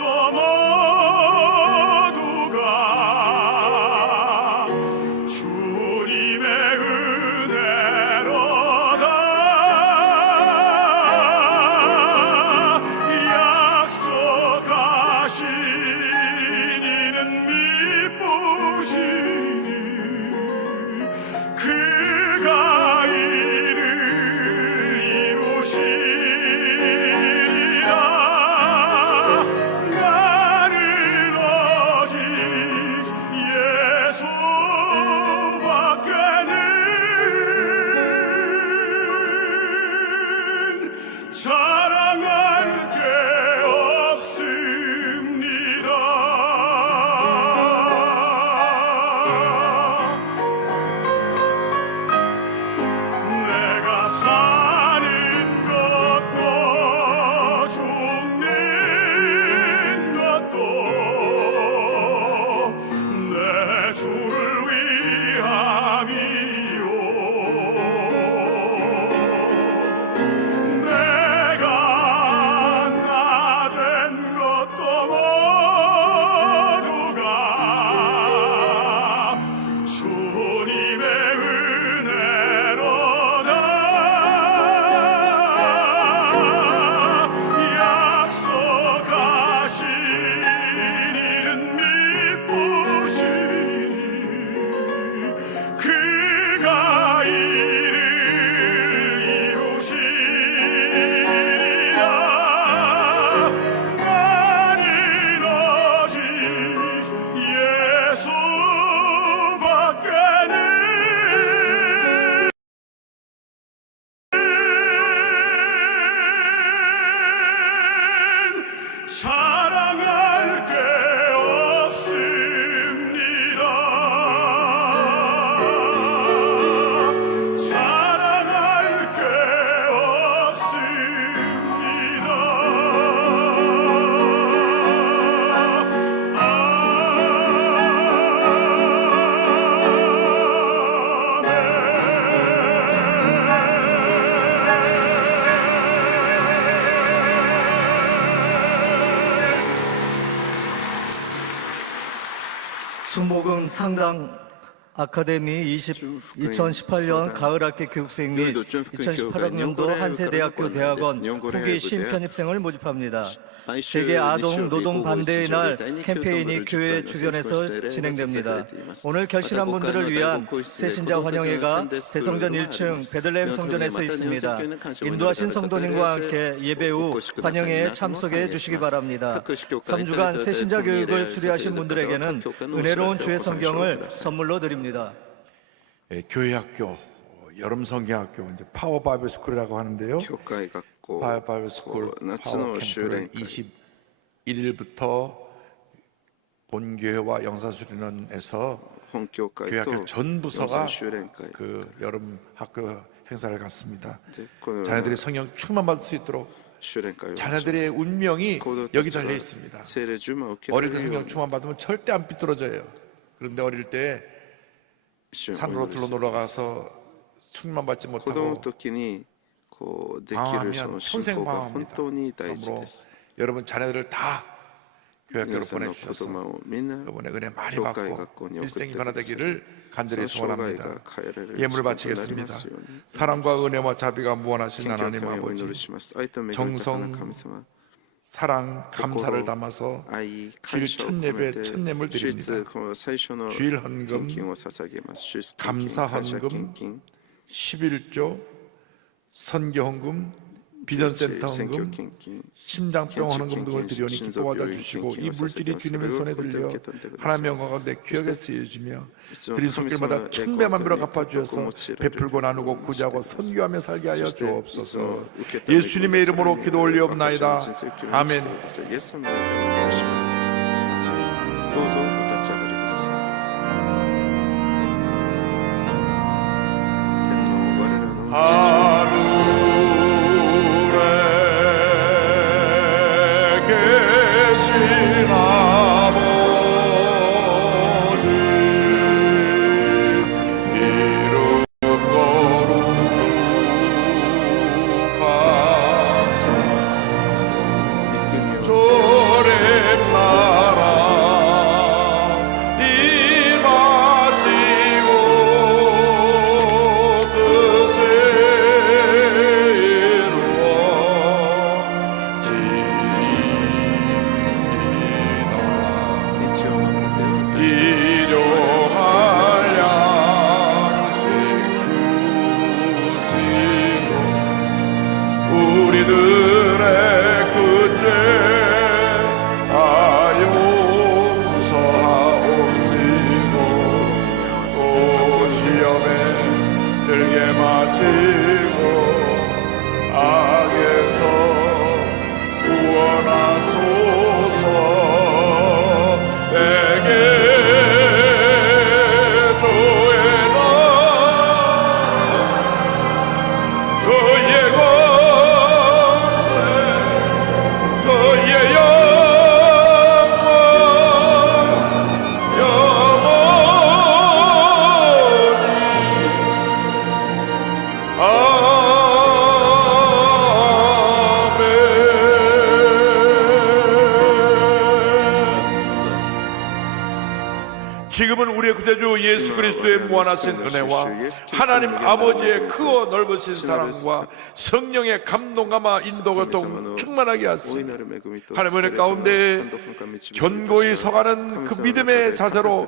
순복음 상당 아카데미 2018년 가을학기 교육생 및 2018학년도 한세대학교 대학원 후기 신편입생을 모집합니다. 세계 아동 노동 반대의 날 캠페인이 교회 주변에서 진행됩니다. 오늘 결신한 분들을 위한 새신자 환영회가 대성전 1층 베들레헴 성전에서 있습니다. 인도하신 성도님과 함께 예배 후 환영회에 참석해 주시기 바랍니다. 3주간 새신자 교육을 수료하신 분들에게는 은혜로운 주의 성경을 선물로 드립니다. 교회 학교, 여름 성경학교, 이제 파워 바이블 스쿨이라고 하는데요. 教会学校 파워 바이블 스쿨 夏 파워 の修練 캠프를 会 21일부터 본교회와 영사수련원에서 本教会 교회 と 학교 전 養 부서가 成修練会 그 여름 학교 행사를 갔습니다. でこのような 자녀들이 성령 충만 받을 수 있도록 修練会をします 자녀들의 운명이 子供た 여기 ちが 달려 있습니다. 聖霊充満を受けられ 어릴 때 るよう 성령 に 충만 받으면 절대 안 삐뚤어져요. 그런데 어릴 때 一緒にお 산으로 祈りす 들러 る 놀러가서 충만 받지 子供 못하고 の時にこうできる 방황하면 その信 평생 仰が 방황합니다. 本当に大事 그러므로 です 여러분 자녀들을 다 교회 皆 학교로 さんの子 보내주셔서 供をみんな 여러분의 은혜 많이 教会 받고 学校に送って 일생이 ください 변화되기를 そ 간절히 の生涯 소원합니다. が変えられる 예물을 時間となりま 바치겠습니다. すように 사랑과 은혜와 자비가 무한하신 謙虚な 하나님 ためにお 아버지 祈りします愛と恵み豊かな 정성 神様 사랑 감사를 담아서 愛 주일 感謝を 첫 込め 예배 て 첫 예물 主日 드립니다. この最初の 주일 献 헌금 金を捧げます主日 감사 感謝 헌금 献金 11조 선교 헌금 비전센터 選挙 헌금 献金 심장병 헌금 등을 드리오니 기뻐받아 주시고 이 물질이 주님의 손에 들려 하나님의 영광 가운데 귀하게 쓰여지며 드린 손길마다 천배만배로 갚아주셔서 베풀고 나누고 구제하고 선교하며 살게 하여 주옵소서. 예수님의 이름으로 기도 올리옵나이다. 아멘. イエス様の名でお願いしますどうぞお立ち上がりください天の我らの父 하늘에 계신 아버지 이름 거룩하사 조림 나라 임하시고 뜻을 이루어지이다 日曜の糧を与え 일용할 양식 주시고 우리들의 그죄 다 용서하옵시고 또 시험에 들게 마시고 악에서 구원하소서 내게 도해라 그의 권세 그의 영광 영원히 지금은 우리의 구세주 예수 그리스도의 무한하신 은혜와 하나님 아버지의 크고 넓으신 사랑과 성령의 감동감화 인도교통 충만하게 하시고 하나님 은혜 가운데 견고히 서가는 그 믿음의 자세로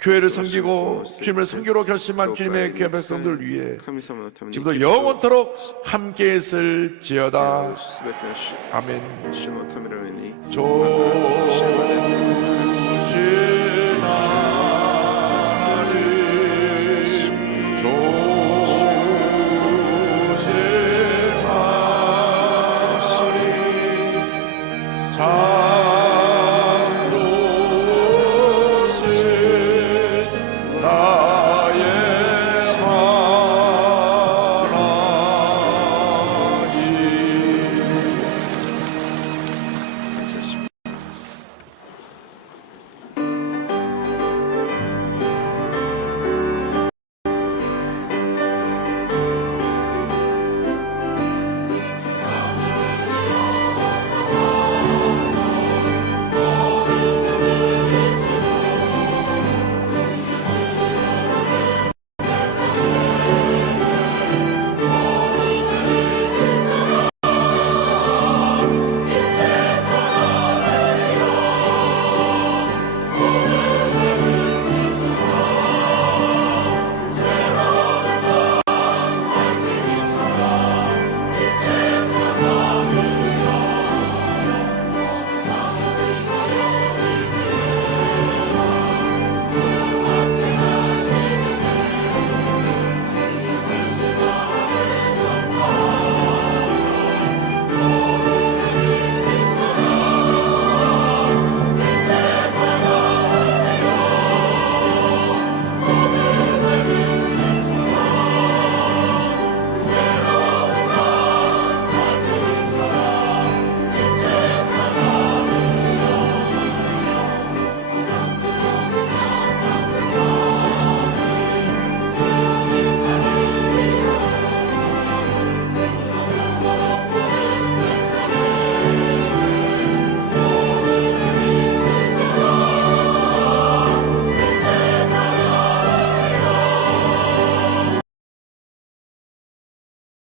교회를 섬기고 주님을 섬기로 결심한 주님의 귀한 백성들을 위해 지금도 영원토록 함께 있을지어다. 아멘. 주의 조